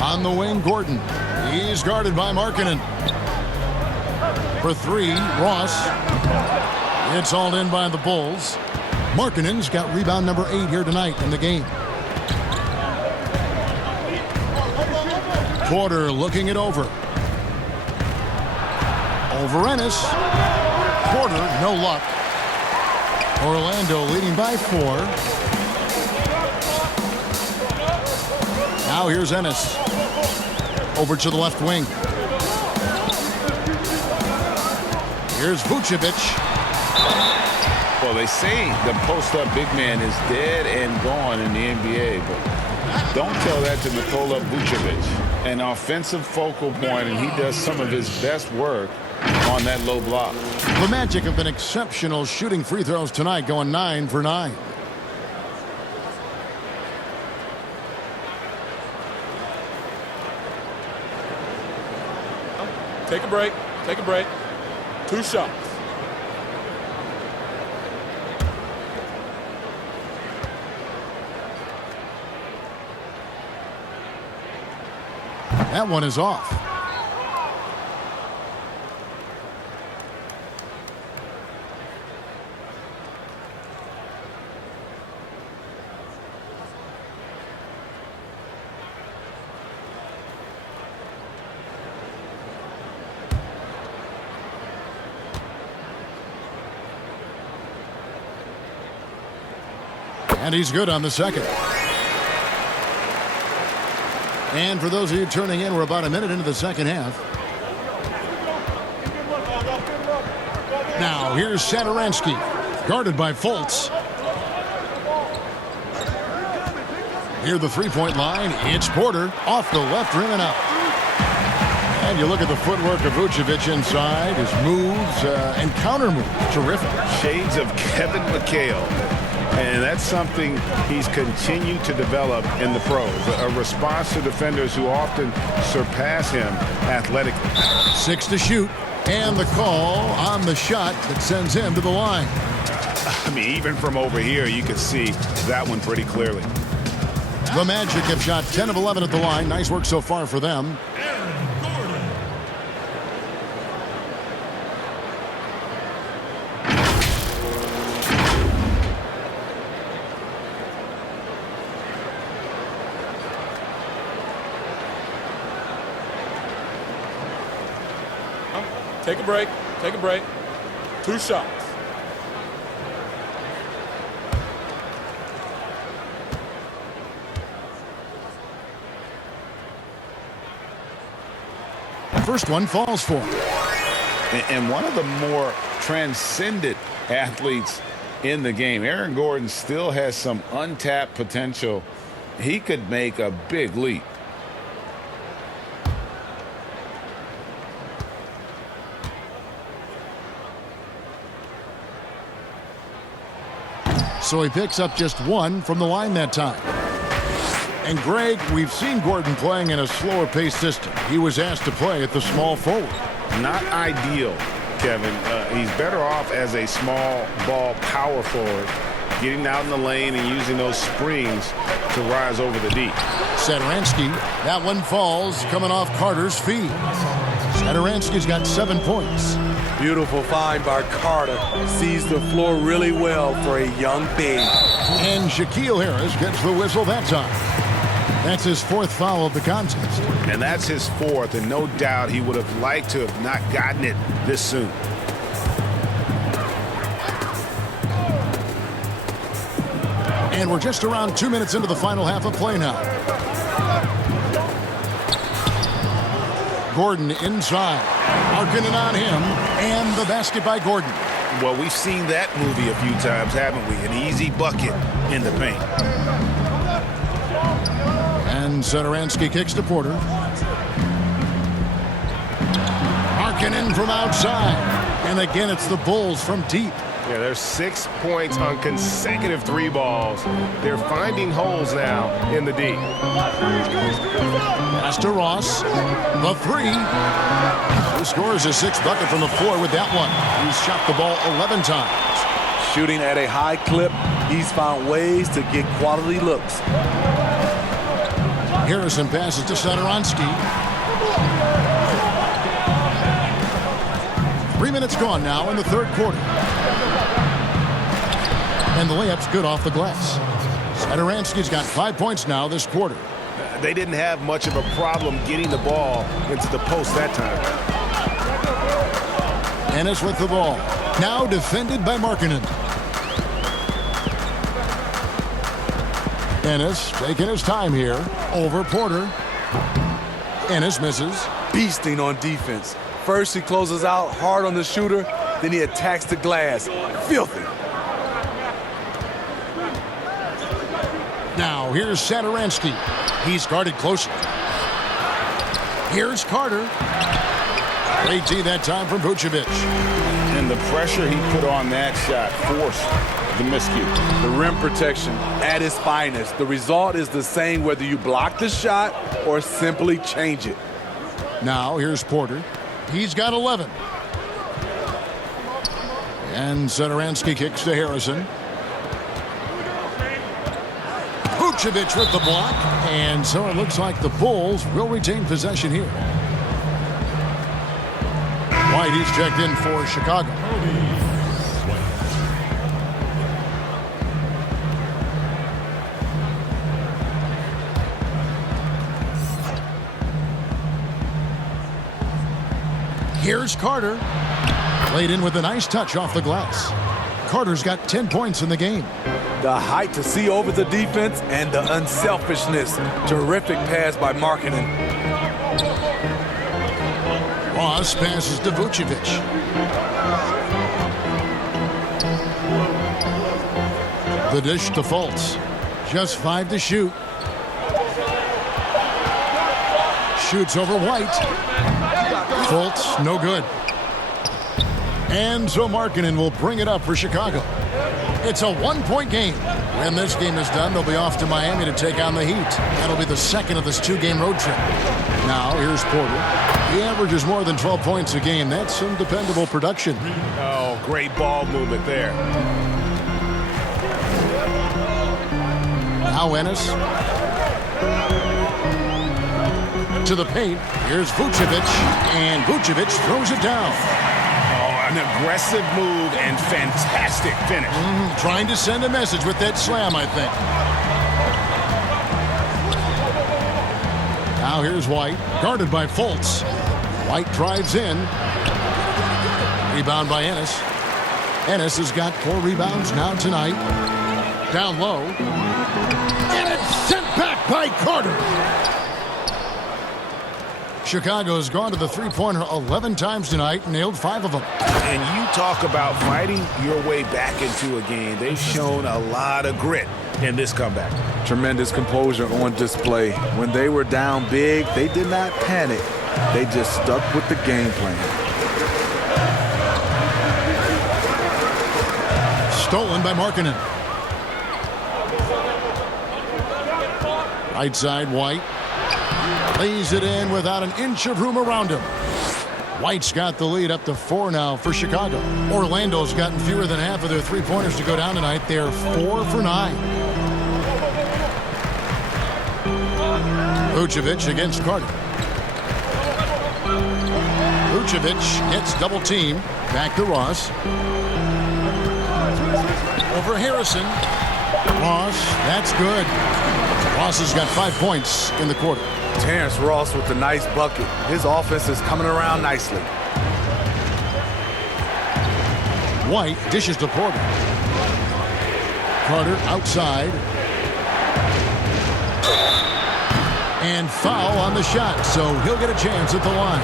On the wing, Gordon. He's guarded by Markkanen. For three, Ross. It's all in by the Bulls. Markkanen's got rebound number 8 here tonight in the game. Porter looking it over. Over Ennis. Porter, no luck. Orlando leading by 4. Now here's Ennis. Over to the left wing. Here's Vucevic. Well, they say the post-up big man is dead and gone in the NBA, but don't tell that to Nikola Vucevic. An offensive focal point, and he does some of his best work on that low block. The Magic have been exceptional shooting free throws tonight, going 9 for 9. Take a break. Take a break. 2 shots. That one is off. And he's good on the second. And for those of you turning in, we're about a minute into the second half. Now here's Satoransky, guarded by Fultz. Near the three-point line, it's Porter off the left rim and out. And you look at the footwork of Vucevic inside, his moves and counter moves. Terrific. Shades of Kevin McHale. And that's something he's continued to develop in the pros. A response to defenders who often surpass him athletically. 6 to shoot. And the call on the shot that sends him to the line. I mean, even from over here, you can see that one pretty clearly. The Magic have shot 10 of 11 at the line. Nice work so far for them. Take a break. Take a break. 2 shots. First one falls for him. And one of the more transcendent athletes in the game. Aaron Gordon still has some untapped potential. He could make a big leap. So he picks up just 1 from the line that time. And Greg, we've seen Gordon playing in a slower paced system. He was asked to play at the small forward. Not ideal, Kevin. He's better off as a small ball power forward, getting out in the lane and using those springs to rise over the D. Satoransky, that one falls coming off Carter's feed. Satoransky's got 7 points. Beautiful find by Carter. Sees the floor really well for a young big. And Shaquille Harris gets the whistle that time. That's his 4th foul of the contest. And that's his 4th, and no doubt he would have liked to have not gotten it this soon. And we're just around 2 minutes into the final half of play now. Gordon inside. Marking it on him. And the basket by Gordon. Well, we've seen that movie a few times, haven't we? An easy bucket in the paint. And Satoransky kicks to Porter. Markkanen from outside. And again, it's the Bulls from deep. Yeah, there's 6 points on consecutive 3 balls. They're finding holes now in the D. Pass to Ross. The 3. He scores his 6th bucket from the floor with that one. He's shot the ball 11 times. Shooting at a high clip, he's found ways to get quality looks. Harrison passes to Satoransky. 3 minutes gone now in the 3rd quarter. And the layup's good off the glass. Satoransky's got 5 points now this quarter. They didn't have much of a problem getting the ball into the post that time. Ennis with the ball. Now defended by Markkanen. Ennis taking his time here. Over Porter. Ennis misses. Beasting on defense. First he closes out hard on the shooter, then he attacks the glass. Filthy. Now here's Satoransky. He's guarded closely. Here's Carter. Great D that time from Vucevic. And the pressure he put on that shot forced the miscue. The rim protection at its finest. The result is the same whether you block the shot or simply change it. Now here's Porter. He's got 11. And Satoransky kicks to Harrison. Vucevic with the block. And so it looks like the Bulls will retain possession here. White, he's checked in for Chicago. Here's Carter. Played in with a nice touch off the glass. Carter's got 10 points in the game. The height to see over the defense and the unselfishness. Terrific pass by Markkanen. Ross passes to Vucevic. The dish to Fultz. Just 5 to shoot. Shoots over White. Fultz, no good. And so Markkanen will bring it up for Chicago. It's a one-point game. When this game is done, they'll be off to Miami to take on the Heat. That'll be the second of this two-game road trip. Now, here's Porter. He averages more than 12 points a game. That's some dependable production. Oh, great ball movement there. Now Ennis. To the paint. Here's Vucevic. And Vucevic throws it down. An aggressive move and fantastic finish. Trying to send a message with that slam, I think. Now here's White, guarded by Fultz. White drives in. Rebound by Ennis. Ennis has got 4 rebounds now tonight. Down low. And it's sent back by Carter. Chicago's gone to the three-pointer 11 times tonight, nailed 5 of them. And you talk about fighting your way back into a game. They've shown a lot of grit in this comeback. Tremendous composure on display. When they were down big, they did not panic. They just stuck with the game plan. Stolen by Markkanen. Right side, White. Lays it in without an inch of room around him. White's got the lead up to 4 now for Chicago. Orlando's gotten fewer than half of their three-pointers to go down tonight. They're 4 for 9. Vucevic against Carter. Vucevic gets double teamed. Back to Ross. Over Harrison. Ross, that's good. Ross has got 5 points in the quarter. Terrence Ross with a nice bucket. His offense is coming around nicely. White dishes to Porter. Carter outside. And foul on the shot, so he'll get a chance at the line.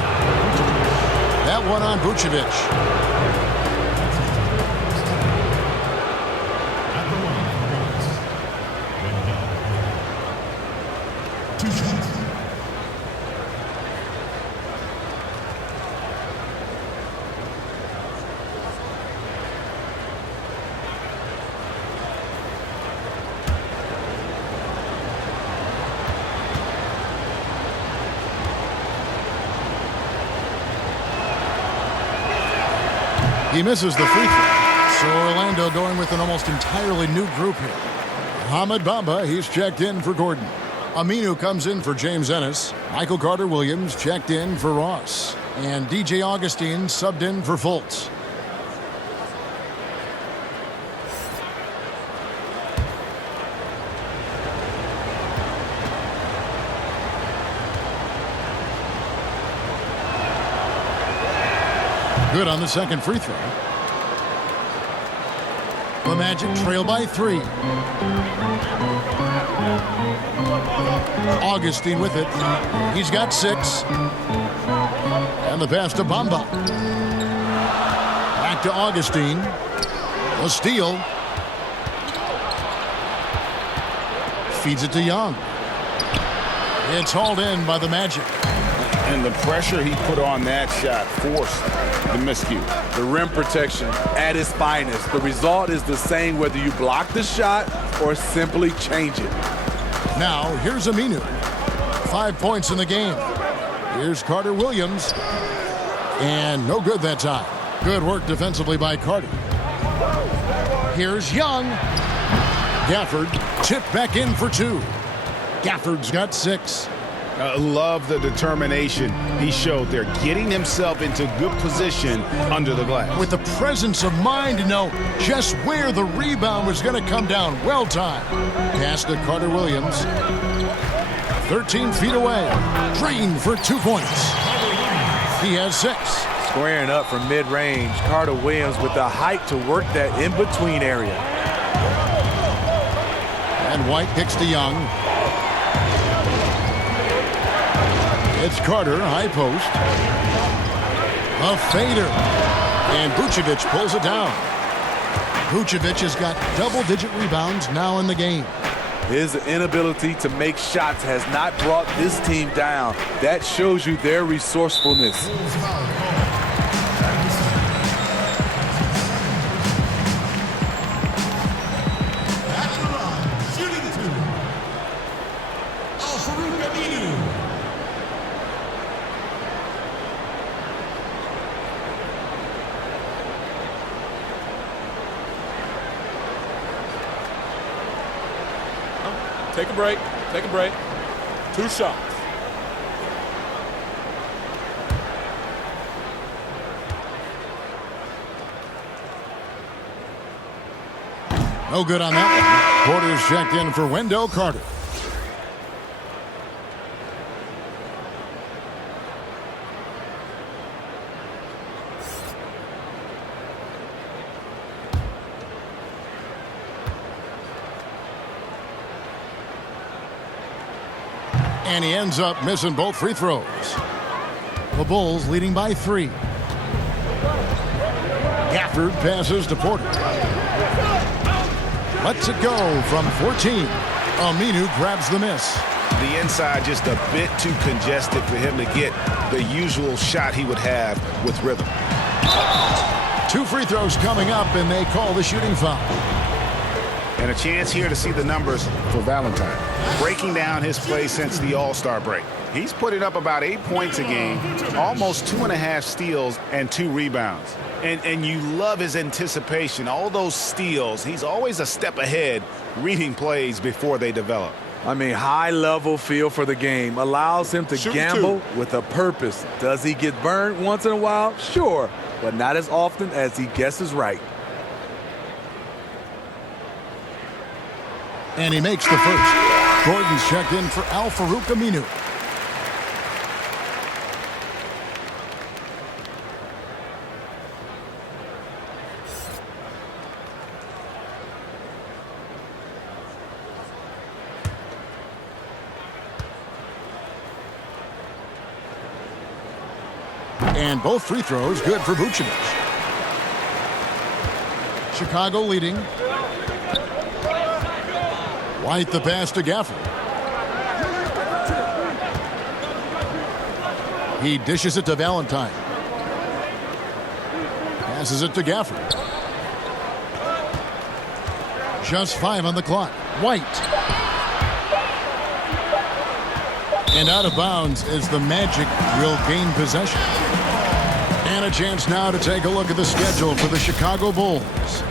That one on Vucevic. He misses the free throw. So Orlando going with an almost entirely new group here. Hamid Bamba, he's checked in for Gordon. Aminu comes in for James Ennis. Michael Carter-Williams checked in for Ross. And DJ Augustine subbed in for Fultz. Good on the second free throw. The Magic trail by 3. Augustine with it. He's got 6. And the pass to Bamba. Back to Augustine. A steal. Feeds it to Young. It's hauled in by the Magic. And the pressure he put on that shot forced the miscue. The rim protection at its finest. The result is the same whether you block the shot or simply change it. Now, here's Aminu. 5 points in the game. Here's Carter-Williams. And no good that time. Good work defensively by Carter. Here's Young. Gafford tipped back in for 2. Gafford's got 6. Love the determination he showed there, getting himself into good position under the glass. With the presence of mind to know just where the rebound was going to come down. Well timed. Pass to Carter-Williams. 13 feet away. Drained for 2 points. He has 6. Squaring up from mid-range. Carter-Williams with the height to work that in-between area. And White kicks to Young. It's Carter, high post. A fader. And Vucevic pulls it down. Vucevic has got double-digit rebounds now in the game. His inability to make shots has not brought this team down. That shows you their resourcefulness. Take a break. Take a break. 2 shots. No good on that one. Porter's checked in for Wendell Carter. And he ends up missing both free throws. The Bulls leading by 3. Gafford passes to Porter. Lets it go from 14. Aminu grabs the miss. The inside just a bit too congested for him to get the usual shot he would have with rhythm. 2 free throws coming up, and they call the shooting foul. And a chance here to see the numbers for Valentine. Breaking down his play since the All-Star break. He's putting up about 8 points a game, almost 2.5 steals and 2 rebounds. And you love his anticipation. All those steals, he's always a step ahead, reading plays before they develop. I mean, high-level feel for the game allows him to gamble with a purpose. Does he get burned once in a while? Sure, but not as often as he guesses right. And he makes the first. Gordon's checked in for Al-Farouq Aminu. And both free throws good for Vucevic. Chicago leading. White the pass to Gafford. He dishes it to Valentine. Passes it to Gafford. Just 5 on the clock. White. And out of bounds as the Magic will gain possession. And a chance now to take a look at the schedule for the Chicago Bulls.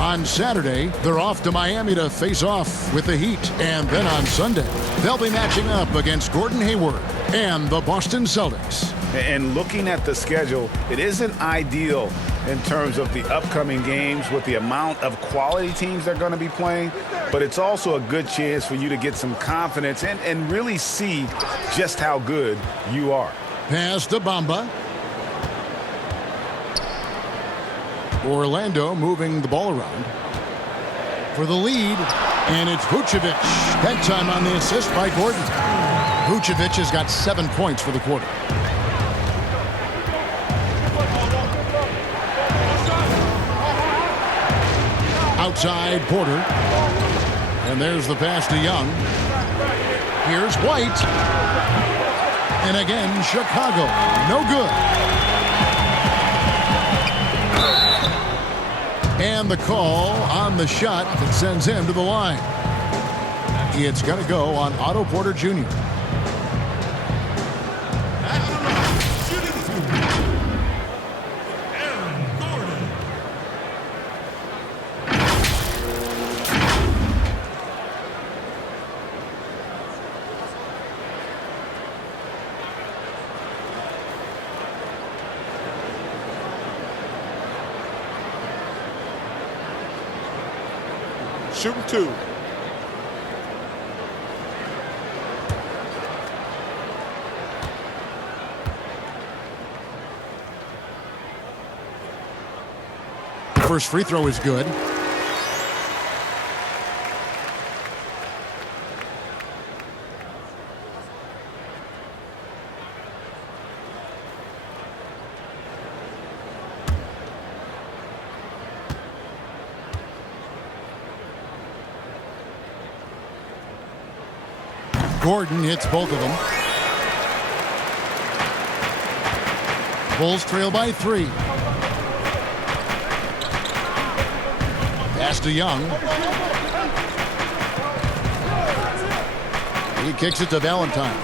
On Saturday, they're off to Miami to face off with the Heat. And then on Sunday, they'll be matching up against Gordon Hayward and the Boston Celtics. And looking at the schedule, it isn't ideal in terms of the upcoming games with the amount of quality teams they're going to be playing. But it's also a good chance for you to get some confidence and really see just how good you are. Pass to Bamba. Orlando moving the ball around for the lead, and it's Vucevic. That time on the assist by Gordon. Vucevic has got 7 points for the quarter. Outside Porter, and there's the pass to Young. Here's White, and again Chicago, no good. And the call on the shot that sends him to the line. It's going to go on Otto Porter Jr. Shooting 2. First free throw is good. Gordon hits both of them. Bulls trail by 3. Pass to Young. He kicks it to Valentine.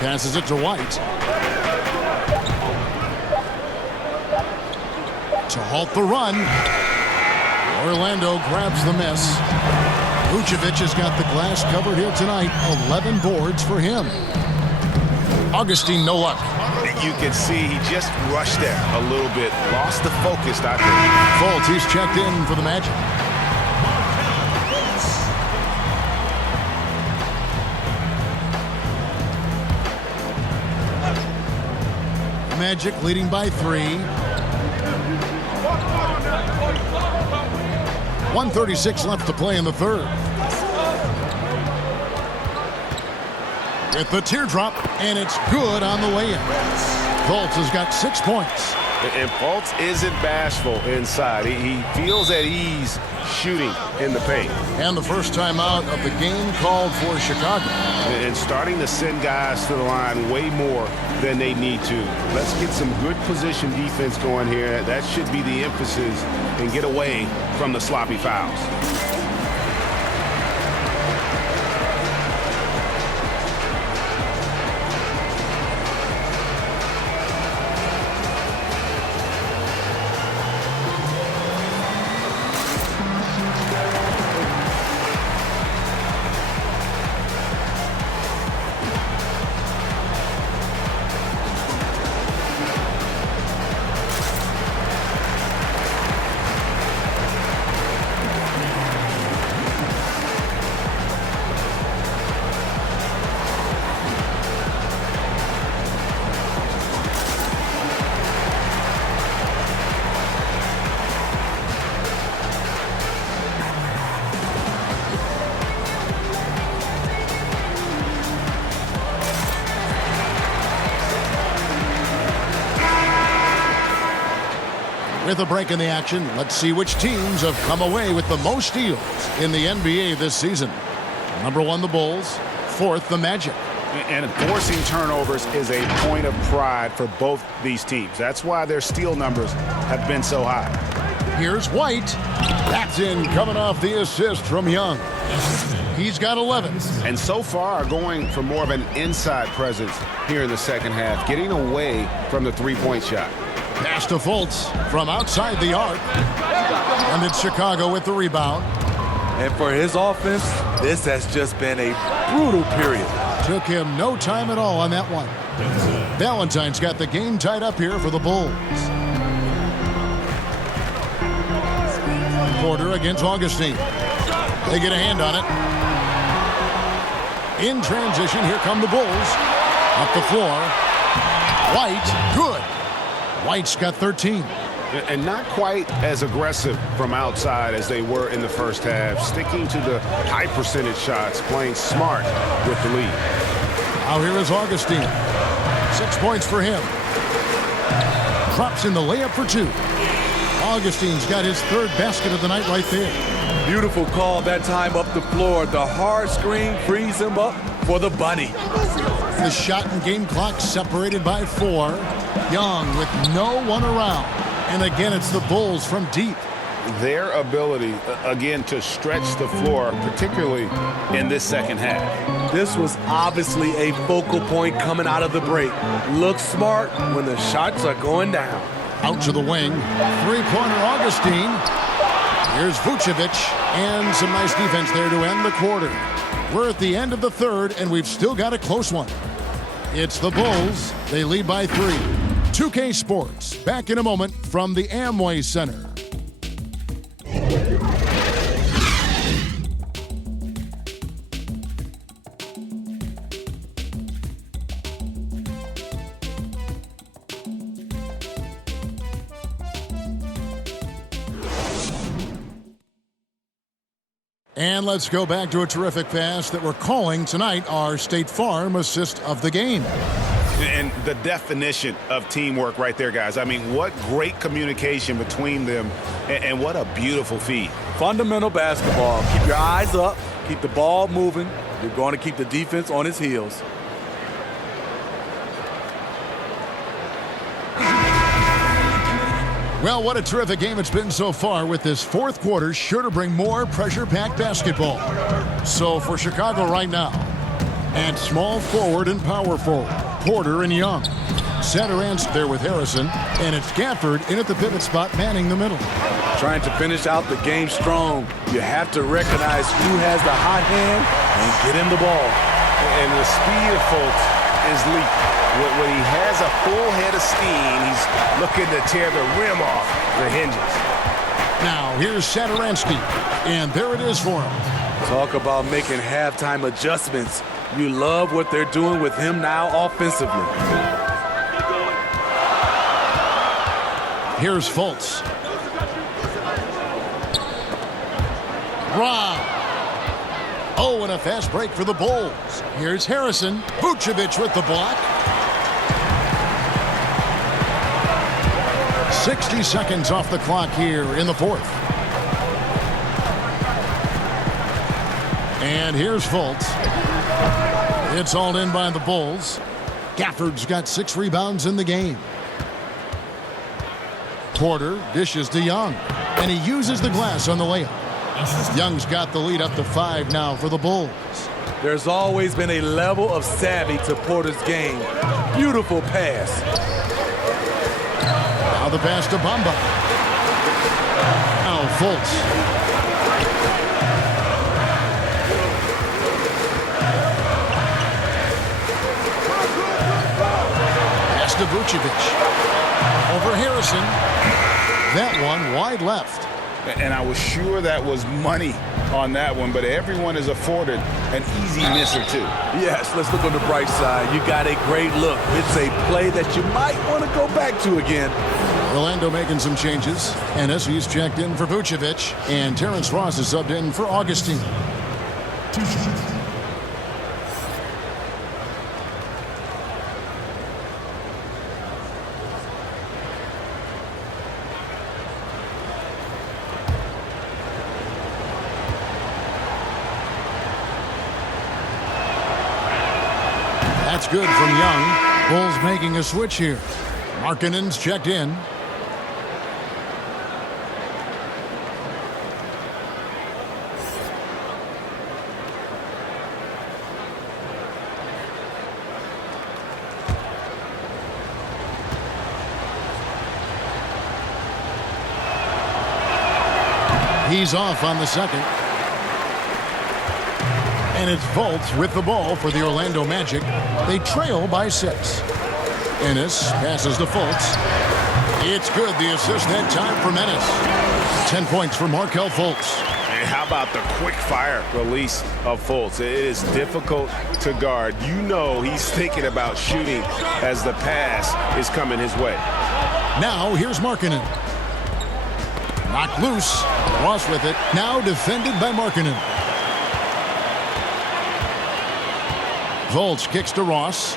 Passes it to White. To halt the run. Orlando grabs the miss. Vucevic has got the glass covered here tonight. 11 boards for him. Augustine, no luck. You can see he just rushed there a little bit. Lost the focus, I think. Fultz, he's checked in for the Magic. Magic leading by 3. 1:36 left to play in the third. With the teardrop, and it's good on the way in. Fultz has got 6 points. And Fultz isn't bashful inside. He feels at ease shooting in the paint. And the first time out of the game called for Chicago. And starting to send guys to the line way more than they need to. Let's get some good position defense going here. That should be the emphasis, and get away from the sloppy fouls. With a break in the action, let's see which teams have come away with the most steals in the NBA this season. Number 1, the Bulls. 4th, the Magic. And forcing turnovers is a point of pride for both these teams. That's why their steal numbers have been so high. Here's White. That's in, coming off the assist from Young. He's got 11. And so far going for more of an inside presence here in the second half, getting away from the three-point shot. Pass to Fultz from outside the arc. And it's Chicago with the rebound. And for his offense, this has just been a brutal period. Took him no time at all on that one. Valentine's got the game tied up here for the Bulls. Porter against Augustine. They get a hand on it. In transition, here come the Bulls. Up the floor. White, good. White's got 13. And not quite as aggressive from outside as they were in the first half. Sticking to the high percentage shots, playing smart with the lead. Now here is Augustine. 6 points for him. Drops in the layup for 2. Augustine's got his 3rd basket of the night right there. Beautiful call that time up the floor. The hard screen frees him up for the bunny. The shot and game clock separated by 4. Young with no one around. And again, it's the Bulls from deep. Their ability, again, to stretch the floor, particularly in this second half. This was obviously a focal point coming out of the break. Looks smart when the shots are going down. Out to the wing. Three-pointer Augustine. Here's Vucevic. And some nice defense there to end the quarter. We're at the end of the third, and we've still got a close one. It's the Bulls. They lead by 3. 2K Sports, back in a moment from the Amway Center. And let's go back to a terrific pass that we're calling tonight our State Farm assist of the game. And the definition of teamwork right there, guys. I mean, what great communication between them, and what a beautiful feed fundamental basketball. Keep your eyes up, keep the ball moving. You're going to keep the defense on its heels. Well, what a terrific game it's been so far, with this fourth quarter sure to bring more pressure-packed basketball. So for Chicago right now, at small forward and power forward, Porter and Young. Center Anst there with Harrison, and it's Gafford in at the pivot spot manning the middle. Trying to finish out the game strong, you have to recognize who has the hot hand and get him the ball. And the speed of Fultz is leap. When he has a full head of steam, he's looking to tear the rim off the hinges. Now, here's Satoransky, and there it is for him. Talk about making halftime adjustments. You love what they're doing with him now offensively. Here's Fultz. Rob. Oh, and a fast break for the Bulls. Here's Harrison. Vucevic with the block. 60 seconds off the clock here in the fourth. And here's Fultz. It's all in by the Bulls. Gafford's got 6 rebounds in the game. Porter dishes to Young, and he uses the glass on the layup. Young's got the lead up to 5 now for the Bulls. There's always been a level of savvy to Porter's game. Beautiful pass. Now the pass to Bamba. Now Fultz. Pass to Vucevic. Over Harrison. That one wide left. And I was sure that was money on that one, but everyone is afforded an easy miss or two. Yes, let's look on the bright side. You got a great look. It's a play that you might want to go back to again. Orlando making some changes. Ennis, he's checked in for Vucevic, and Terrence Ross is subbed in for Augustine. That's good from Young. Bulls making a switch here. Markkanen's checked in. He's off on the second. And it's Fultz with the ball for the Orlando Magic. They trail by 6. Ennis passes to Fultz. It's good. The assist that time from Ennis. 10 points for Markelle Fultz. And how about the quick fire release of Fultz? It is difficult to guard. You know he's thinking about shooting as the pass is coming his way. Now here's Markkanen. Knocked loose. Ross with it. Now defended by Markkanen. Fultz kicks to Ross.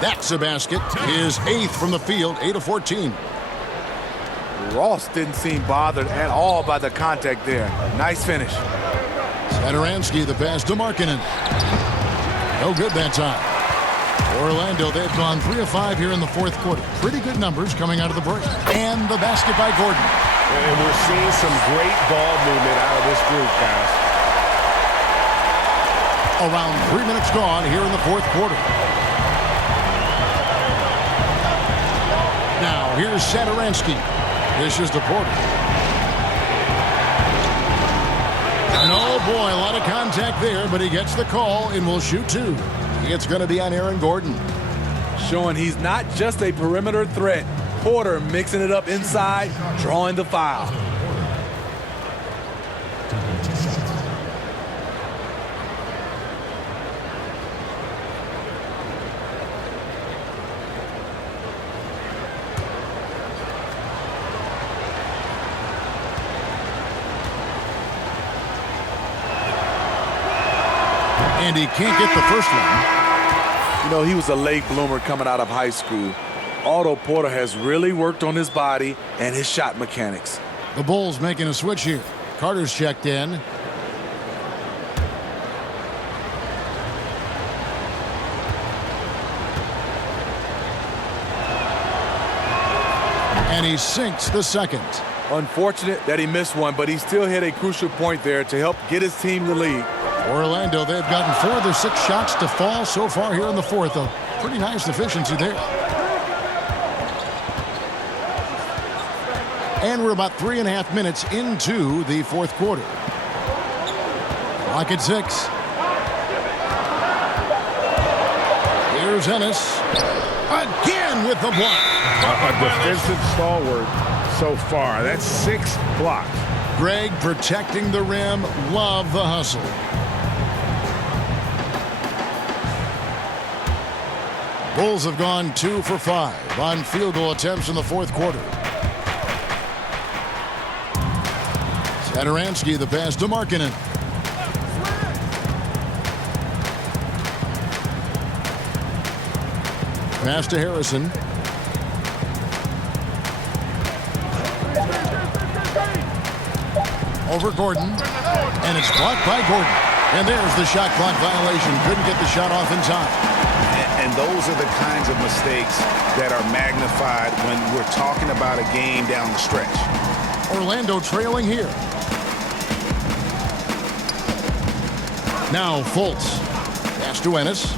That's a basket. His 8th from the field, 8 of 14. Ross didn't seem bothered at all by the contact there. Nice finish. Satoransky, the pass to Markkanen. No good that time. Orlando, they've gone 3 of 5 here in the fourth quarter. Pretty good numbers coming out of the break. And the basket by Gordon. And we're seeing some great ball movement out of this group, guys. Around 3 minutes gone here in the fourth quarter. Now here's Satoransky. This is the Porter. And oh boy, a lot of contact there, but he gets the call and will shoot 2. It's going to be on Aaron Gordon. Showing he's not just a perimeter threat. Porter mixing it up inside, drawing the foul. And he can't get the first one. You know, he was a late bloomer coming out of high school. Otto Porter has really worked on his body and his shot mechanics. The Bulls making a switch here. Carter's checked in. And he sinks the second. Unfortunate that he missed one, but he still hit a crucial point there to help get his team the lead. Orlando, they've gotten 4 of their 6 shots to fall so far here in the fourth. A pretty nice efficiency there. And we're about 3.5 minutes into the fourth quarter. Clock at 6. Here's Ennis. Again with the block. A defensive stalwart so far. That's 6 blocks. Greg protecting the rim. Love the hustle. Bulls have gone 2 for 5 on field goal attempts in the fourth quarter. Satoransky, the pass to Markkanen. Pass to Harrison. Over Gordon. And it's blocked by Gordon. And there's the shot clock violation. Couldn't get the shot off in time. And those are the kinds of mistakes that are magnified when we're talking about a game down the stretch. Orlando trailing here. Now Fultz. Pass to Ennis.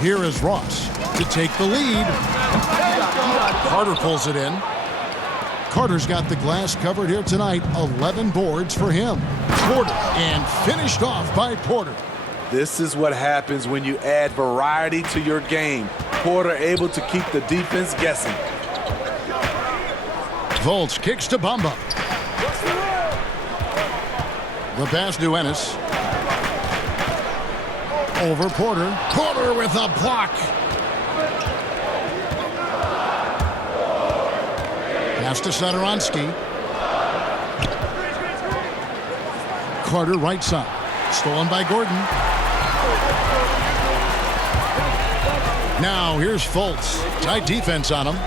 Here is Ross to take the lead. Carter pulls it in. Carter's got the glass covered here tonight. 11 boards for him. Porter, and finished off by Porter. This is what happens when you add variety to your game. Porter able to keep the defense guessing. Fultz kicks to Bamba. The pass to Ennis. Over Porter. Porter with a block. Pass to Satoransky. Carter right side. Stolen by Gordon. Now here's Fultz. Tight defense on him.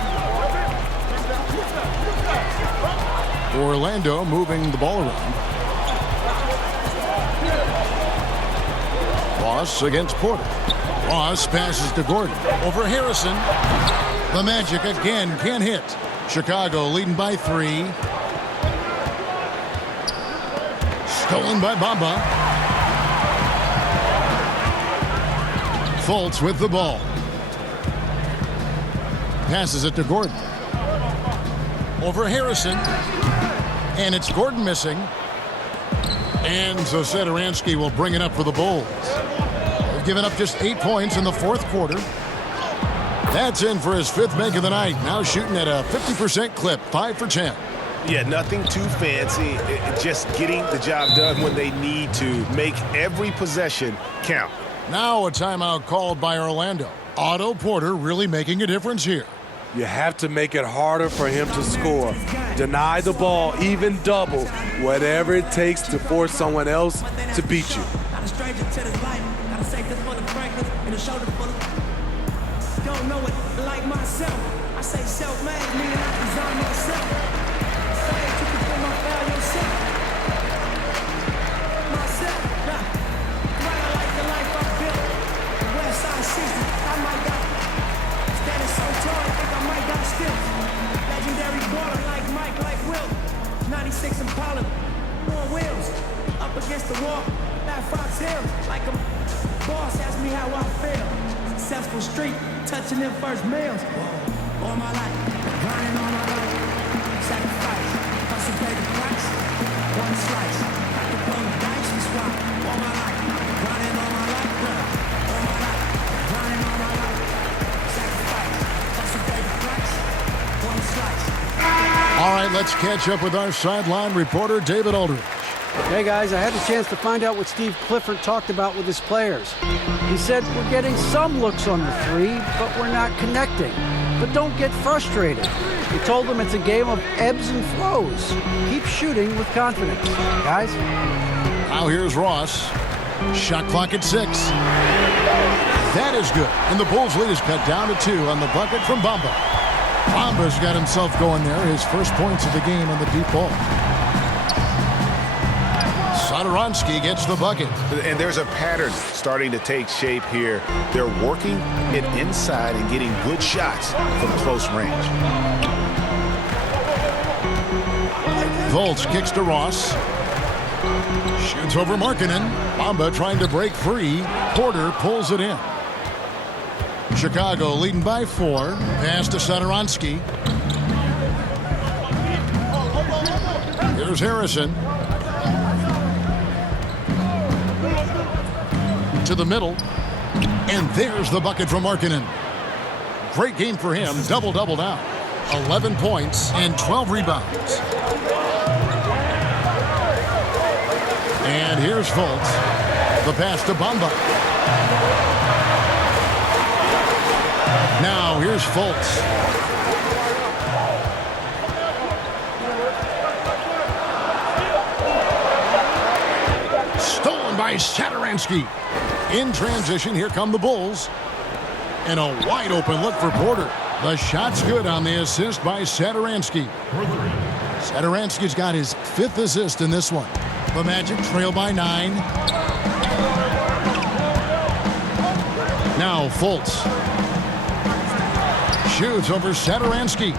Orlando moving the ball around. Ross against Porter. Ross passes to Gordon. Over Harrison. The Magic again can't hit. Chicago leading by 3. Stolen by Bamba. Fultz with the ball. Passes it to Gordon. Over Harrison. And it's Gordon missing. And so Satoransky will bring it up for the Bulls. They've given up just 8 points in the fourth quarter. That's in for his 5th make of the night. Now shooting at a 50% clip, 5 for 10. Yeah, nothing too fancy. Just getting the job done when they need to. Make every possession count. Now a timeout called by Orlando. Otto Porter really making a difference here. You have to make it harder for him to score. Deny the ball, even double, whatever it takes to force someone else to beat you. Don't know it like myself. I say self-made, meaning I design myself. Say it, you can put my foul yourself. Myself, nah. Right, I like the life I built. West Side 60, I might got. Standing so tall, I think I might got still. Legendary baller like Mike, like Will. 96 Impala, 4 wheels. Up against the wall, that Fox Hill. Like a boss asked me how I feel. Successful street, touching them first meals. Whoa. All my life, grinding all my life. Sacrifice, hustle pay the price. One slice, I can blow the dice, we swap. All my life, grinding all my life, brother. All my life, grinding all my life. Sacrifice, hustle pay the price. One slice. All right, let's catch up with our sideline reporter, David Aldridge. Hey guys, I had a chance to find out what Steve Clifford talked about with his players. He said, we're getting some looks on the 3, but we're not connecting. But don't get frustrated. He told them it's a game of ebbs and flows. Keep shooting with confidence. Guys? Now here's Ross. Shot clock at 6. That is good. And the Bulls lead is cut down to 2 on the bucket from Bamba. Bamba's got himself going there. His first points of the game on the deep ball. Satoransky gets the bucket. And there's a pattern starting to take shape here. They're working it inside and getting good shots from close range. Volts kicks to Ross. Shoots over Markkanen. Bamba trying to break free. Porter pulls it in. Chicago leading by 4. Pass to Satoransky. Here's Harrison. To the middle. And there's the bucket from Markkanen. Great game for him. Double-double now. 11 points and 12 rebounds. And here's Volts. The pass to Bamba. Now here's Volts. Stolen by Satoransky. In transition, here come the Bulls. And a wide open look for Porter. The shot's good on the assist by Satoransky. Satoransky's got his 5th assist in this one. The Magic trail by 9. Now Fultz. Shoots over Satoransky.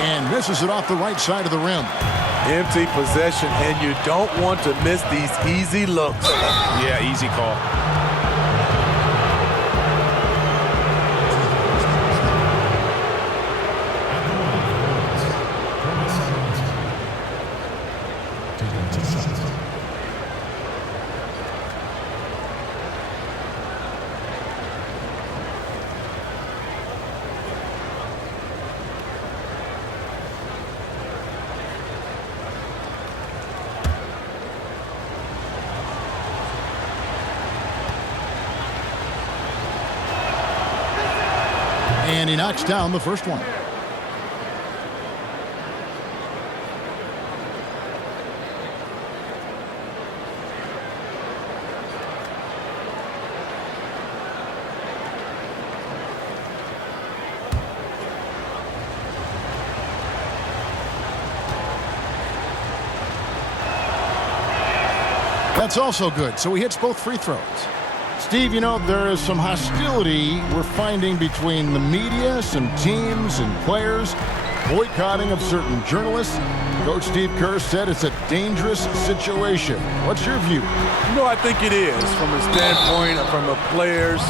And misses it off the right side of the rim. Empty possession, and you don't want to miss these easy looks. Yeah, easy call. And he knocks down the first one. That's also good. So he hits both free throws. Steve, you know, there is some hostility we're finding between the media, some teams and players, boycotting of certain journalists. Coach Steve Kerr said it's a dangerous situation. What's your view? No, I think it is from a standpoint from a players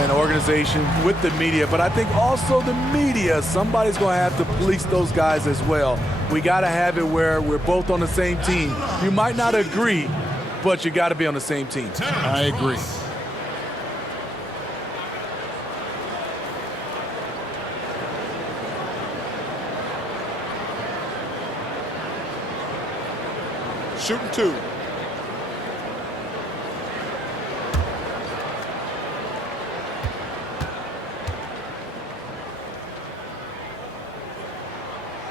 and organization with the media. But I think also the media, somebody's going to have to police those guys as well. We got to have it where we're both on the same team. You might not agree, but you got to be on the same team. I agree. Shooting 2.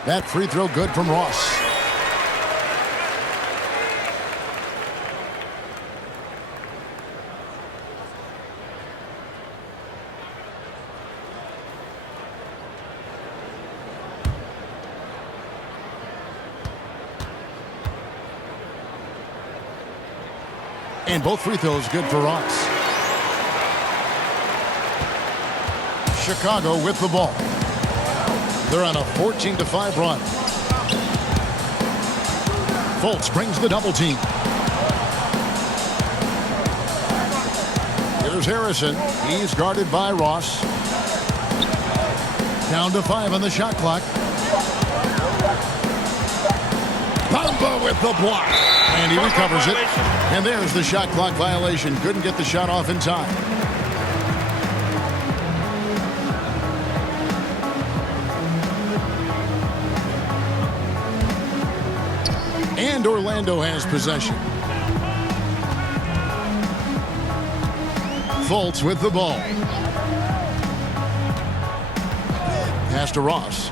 That free throw good from Ross. And both free throws good for Ross. Chicago with the ball. They're on a 14-5 run. Fultz brings the double team. Here's Harrison. He's guarded by Ross. Down to 5 on the shot clock. Bamba with the block. And he recovers it. And there's the shot clock violation. Couldn't get the shot off in time. And Orlando has possession. Fultz with the ball. Pass to Ross.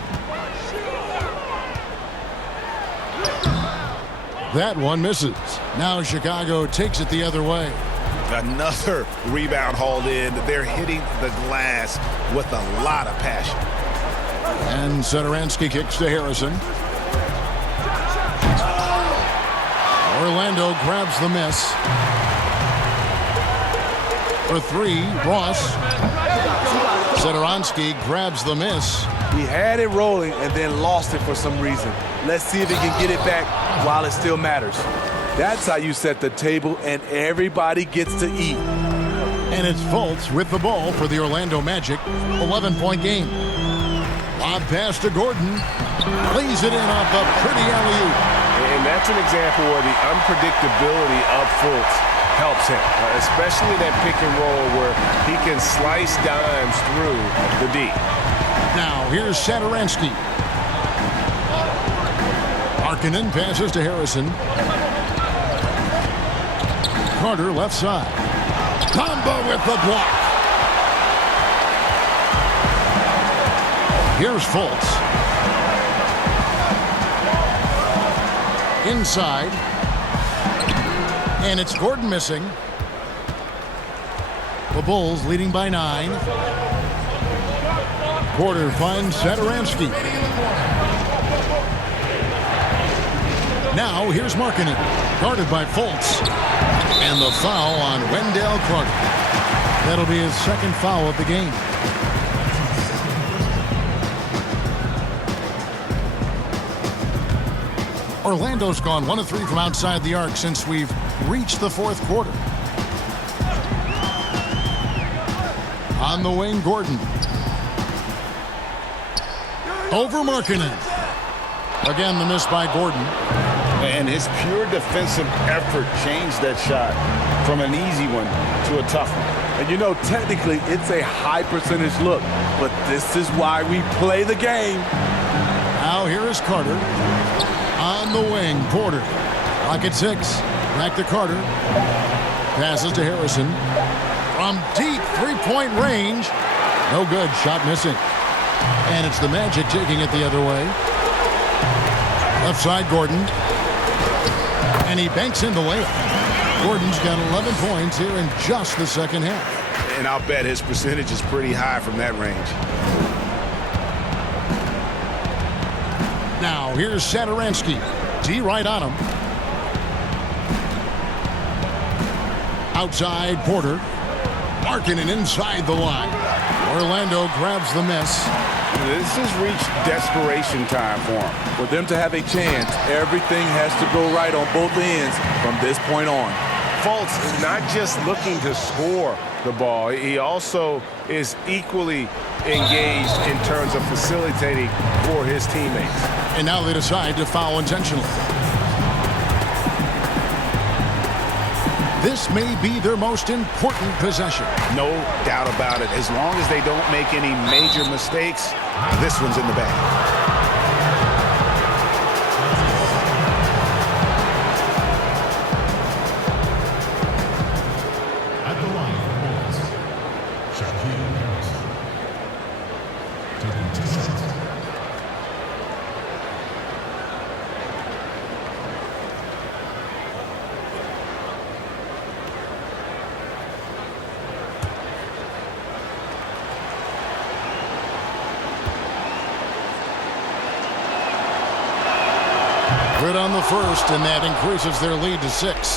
That one misses. Now Chicago takes it the other way. Another rebound hauled in. They're hitting the glass with a lot of passion. And Sederansky kicks to Harrison. Orlando grabs the miss. For three, Ross. Sederansky grabs the miss. He had it rolling and then lost it for some reason. Let's see if he can get it back while it still matters. That's how you set the table and everybody gets to eat. And it's Fultz with the ball for the Orlando Magic. 11-point game. Lob pass to Gordon. Lays it in off a pretty alley-oop. And that's an example where the unpredictability of Fultz helps him, especially that pick and roll where he can slice dimes through the D. Now here's Sederansky. Markkanen passes to Harrison. Carter left side. Combo with the block. Here's Fultz. Inside. And it's Gordon missing. The Bulls leading by 9. Porter finds Sederansky. Now here's Markkanen. Guarded by Fultz. And the foul on Wendell Carter. That'll be his second foul of the game. Orlando's gone 1 of 3 from outside the arc since we've reached the fourth quarter. On the wing, Gordon. Over Markkanen. Again, the miss by Gordon. And his pure defensive effort changed that shot from an easy one to a tough one. And you know, technically, it's a high percentage look, but this is why we play the game. Now here is Carter. On the wing, Porter. Clock at 6. Back to Carter. Passes to Harrison. From deep three-point range. No good. Shot missing. And it's the Magic taking it the other way. Left side, Gordon. And he banks in the layup. Gordon's got 11 points here in just the second half. And I'll bet his percentage is pretty high from that range. Now, here's Sederansky. D right on him. Outside, Porter. Markkanen inside the line. Orlando grabs the miss. This has reached desperation time for him. For them to have a chance, everything has to go right on both ends from this point on. Fultz is not just looking to score the ball. He also is equally engaged in terms of facilitating for his teammates. And now they decide to foul intentionally. This may be their most important possession. No doubt about it. As long as they don't make any major mistakes, this one's in the bag. Good on the first, and that increases their lead to 6.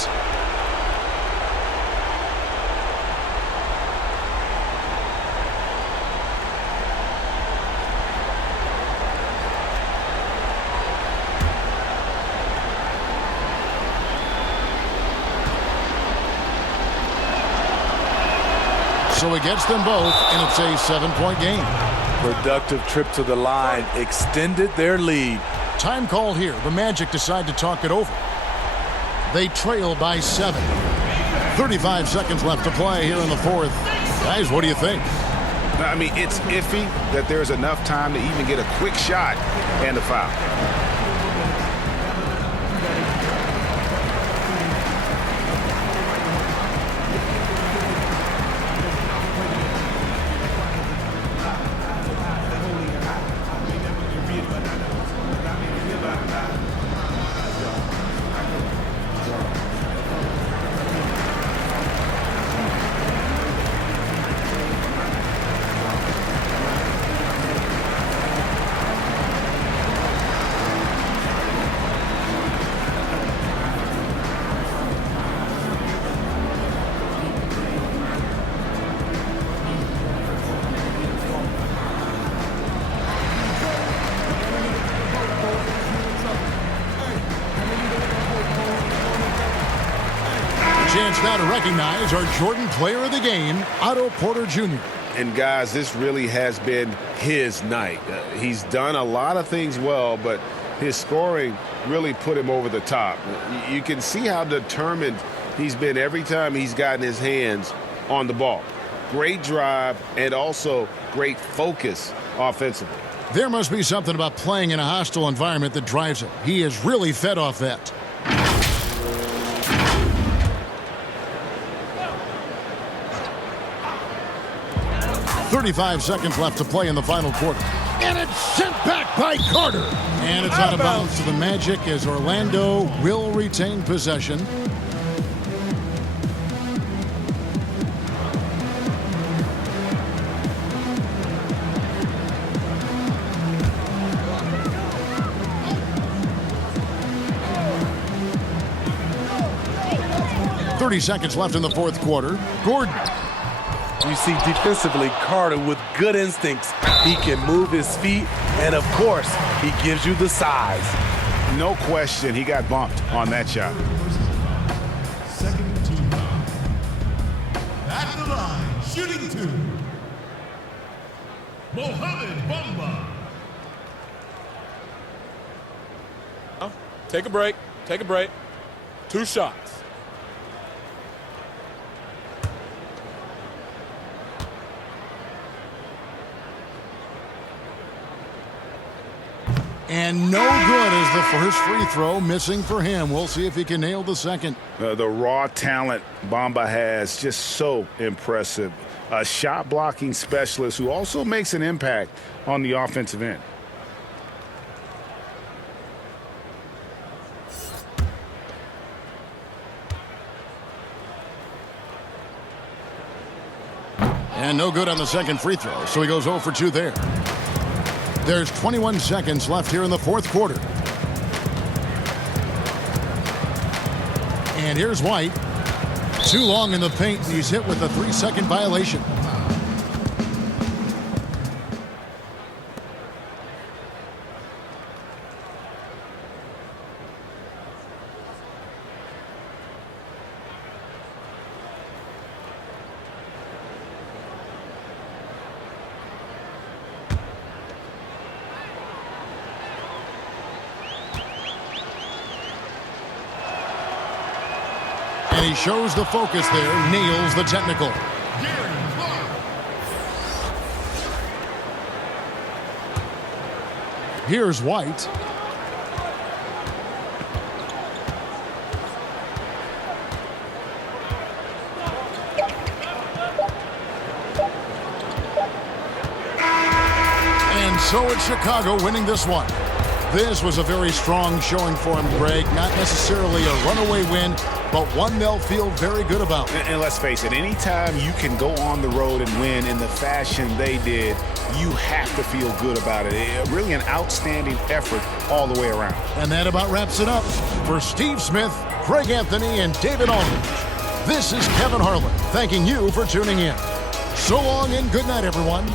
So he gets them both, and it's a 7-point game. Productive trip to the line extended their lead. Time called here. The Magic decide to talk it over. They trail by 7. 35 seconds left to play here in the fourth. Guys, what do you think? I mean, it's iffy that there's enough time to even get a quick shot and a foul. chance now to recognize our Jordan Player of the Game, Otto Porter Jr. And guys, this really has been his night. He's done a lot of things well, but his scoring really put him over the top. You can see how determined he's been every time he's gotten his hands on the ball. Great drive and also great focus offensively. There must be something about playing in a hostile environment that drives him. He has really fed off that. .35 seconds left to play in the final quarter. And it's sent back by Carter. And it's out of bounds to the Magic as Orlando will retain possession. .30 seconds left in the fourth quarter. Gordon. You see defensively Carter with good instincts. He can move his feet, and of course, he gives you the size. No question, he got bumped on that shot. Second team foul. At the line, shooting two. Mohamed Bamba. Take a break. Take a break. 2 shots. And no good as the first free throw missing for him. We'll see if he can nail the second. The raw talent Bamba has, just so impressive. A shot blocking specialist who also makes an impact on the offensive end. And no good on the second free throw, so he goes 0 for 2 there. There's 21 seconds left here in the fourth quarter. And here's White. Too long in the paint, and he's hit with a 3-second violation. And he shows the focus there, nails the technical. Here's White. And so it's Chicago winning this one. This was a very strong showing for him, Greg. Not necessarily a runaway win, but one they'll feel very good about. And let's face it, anytime you can go on the road and win in the fashion they did, you have to feel good about it. Really an outstanding effort all the way around. And that about wraps it up. For Steve Smith, Craig Anthony, and David Aldridge, this is Kevin Harlan thanking you for tuning in. So long and good night, everyone.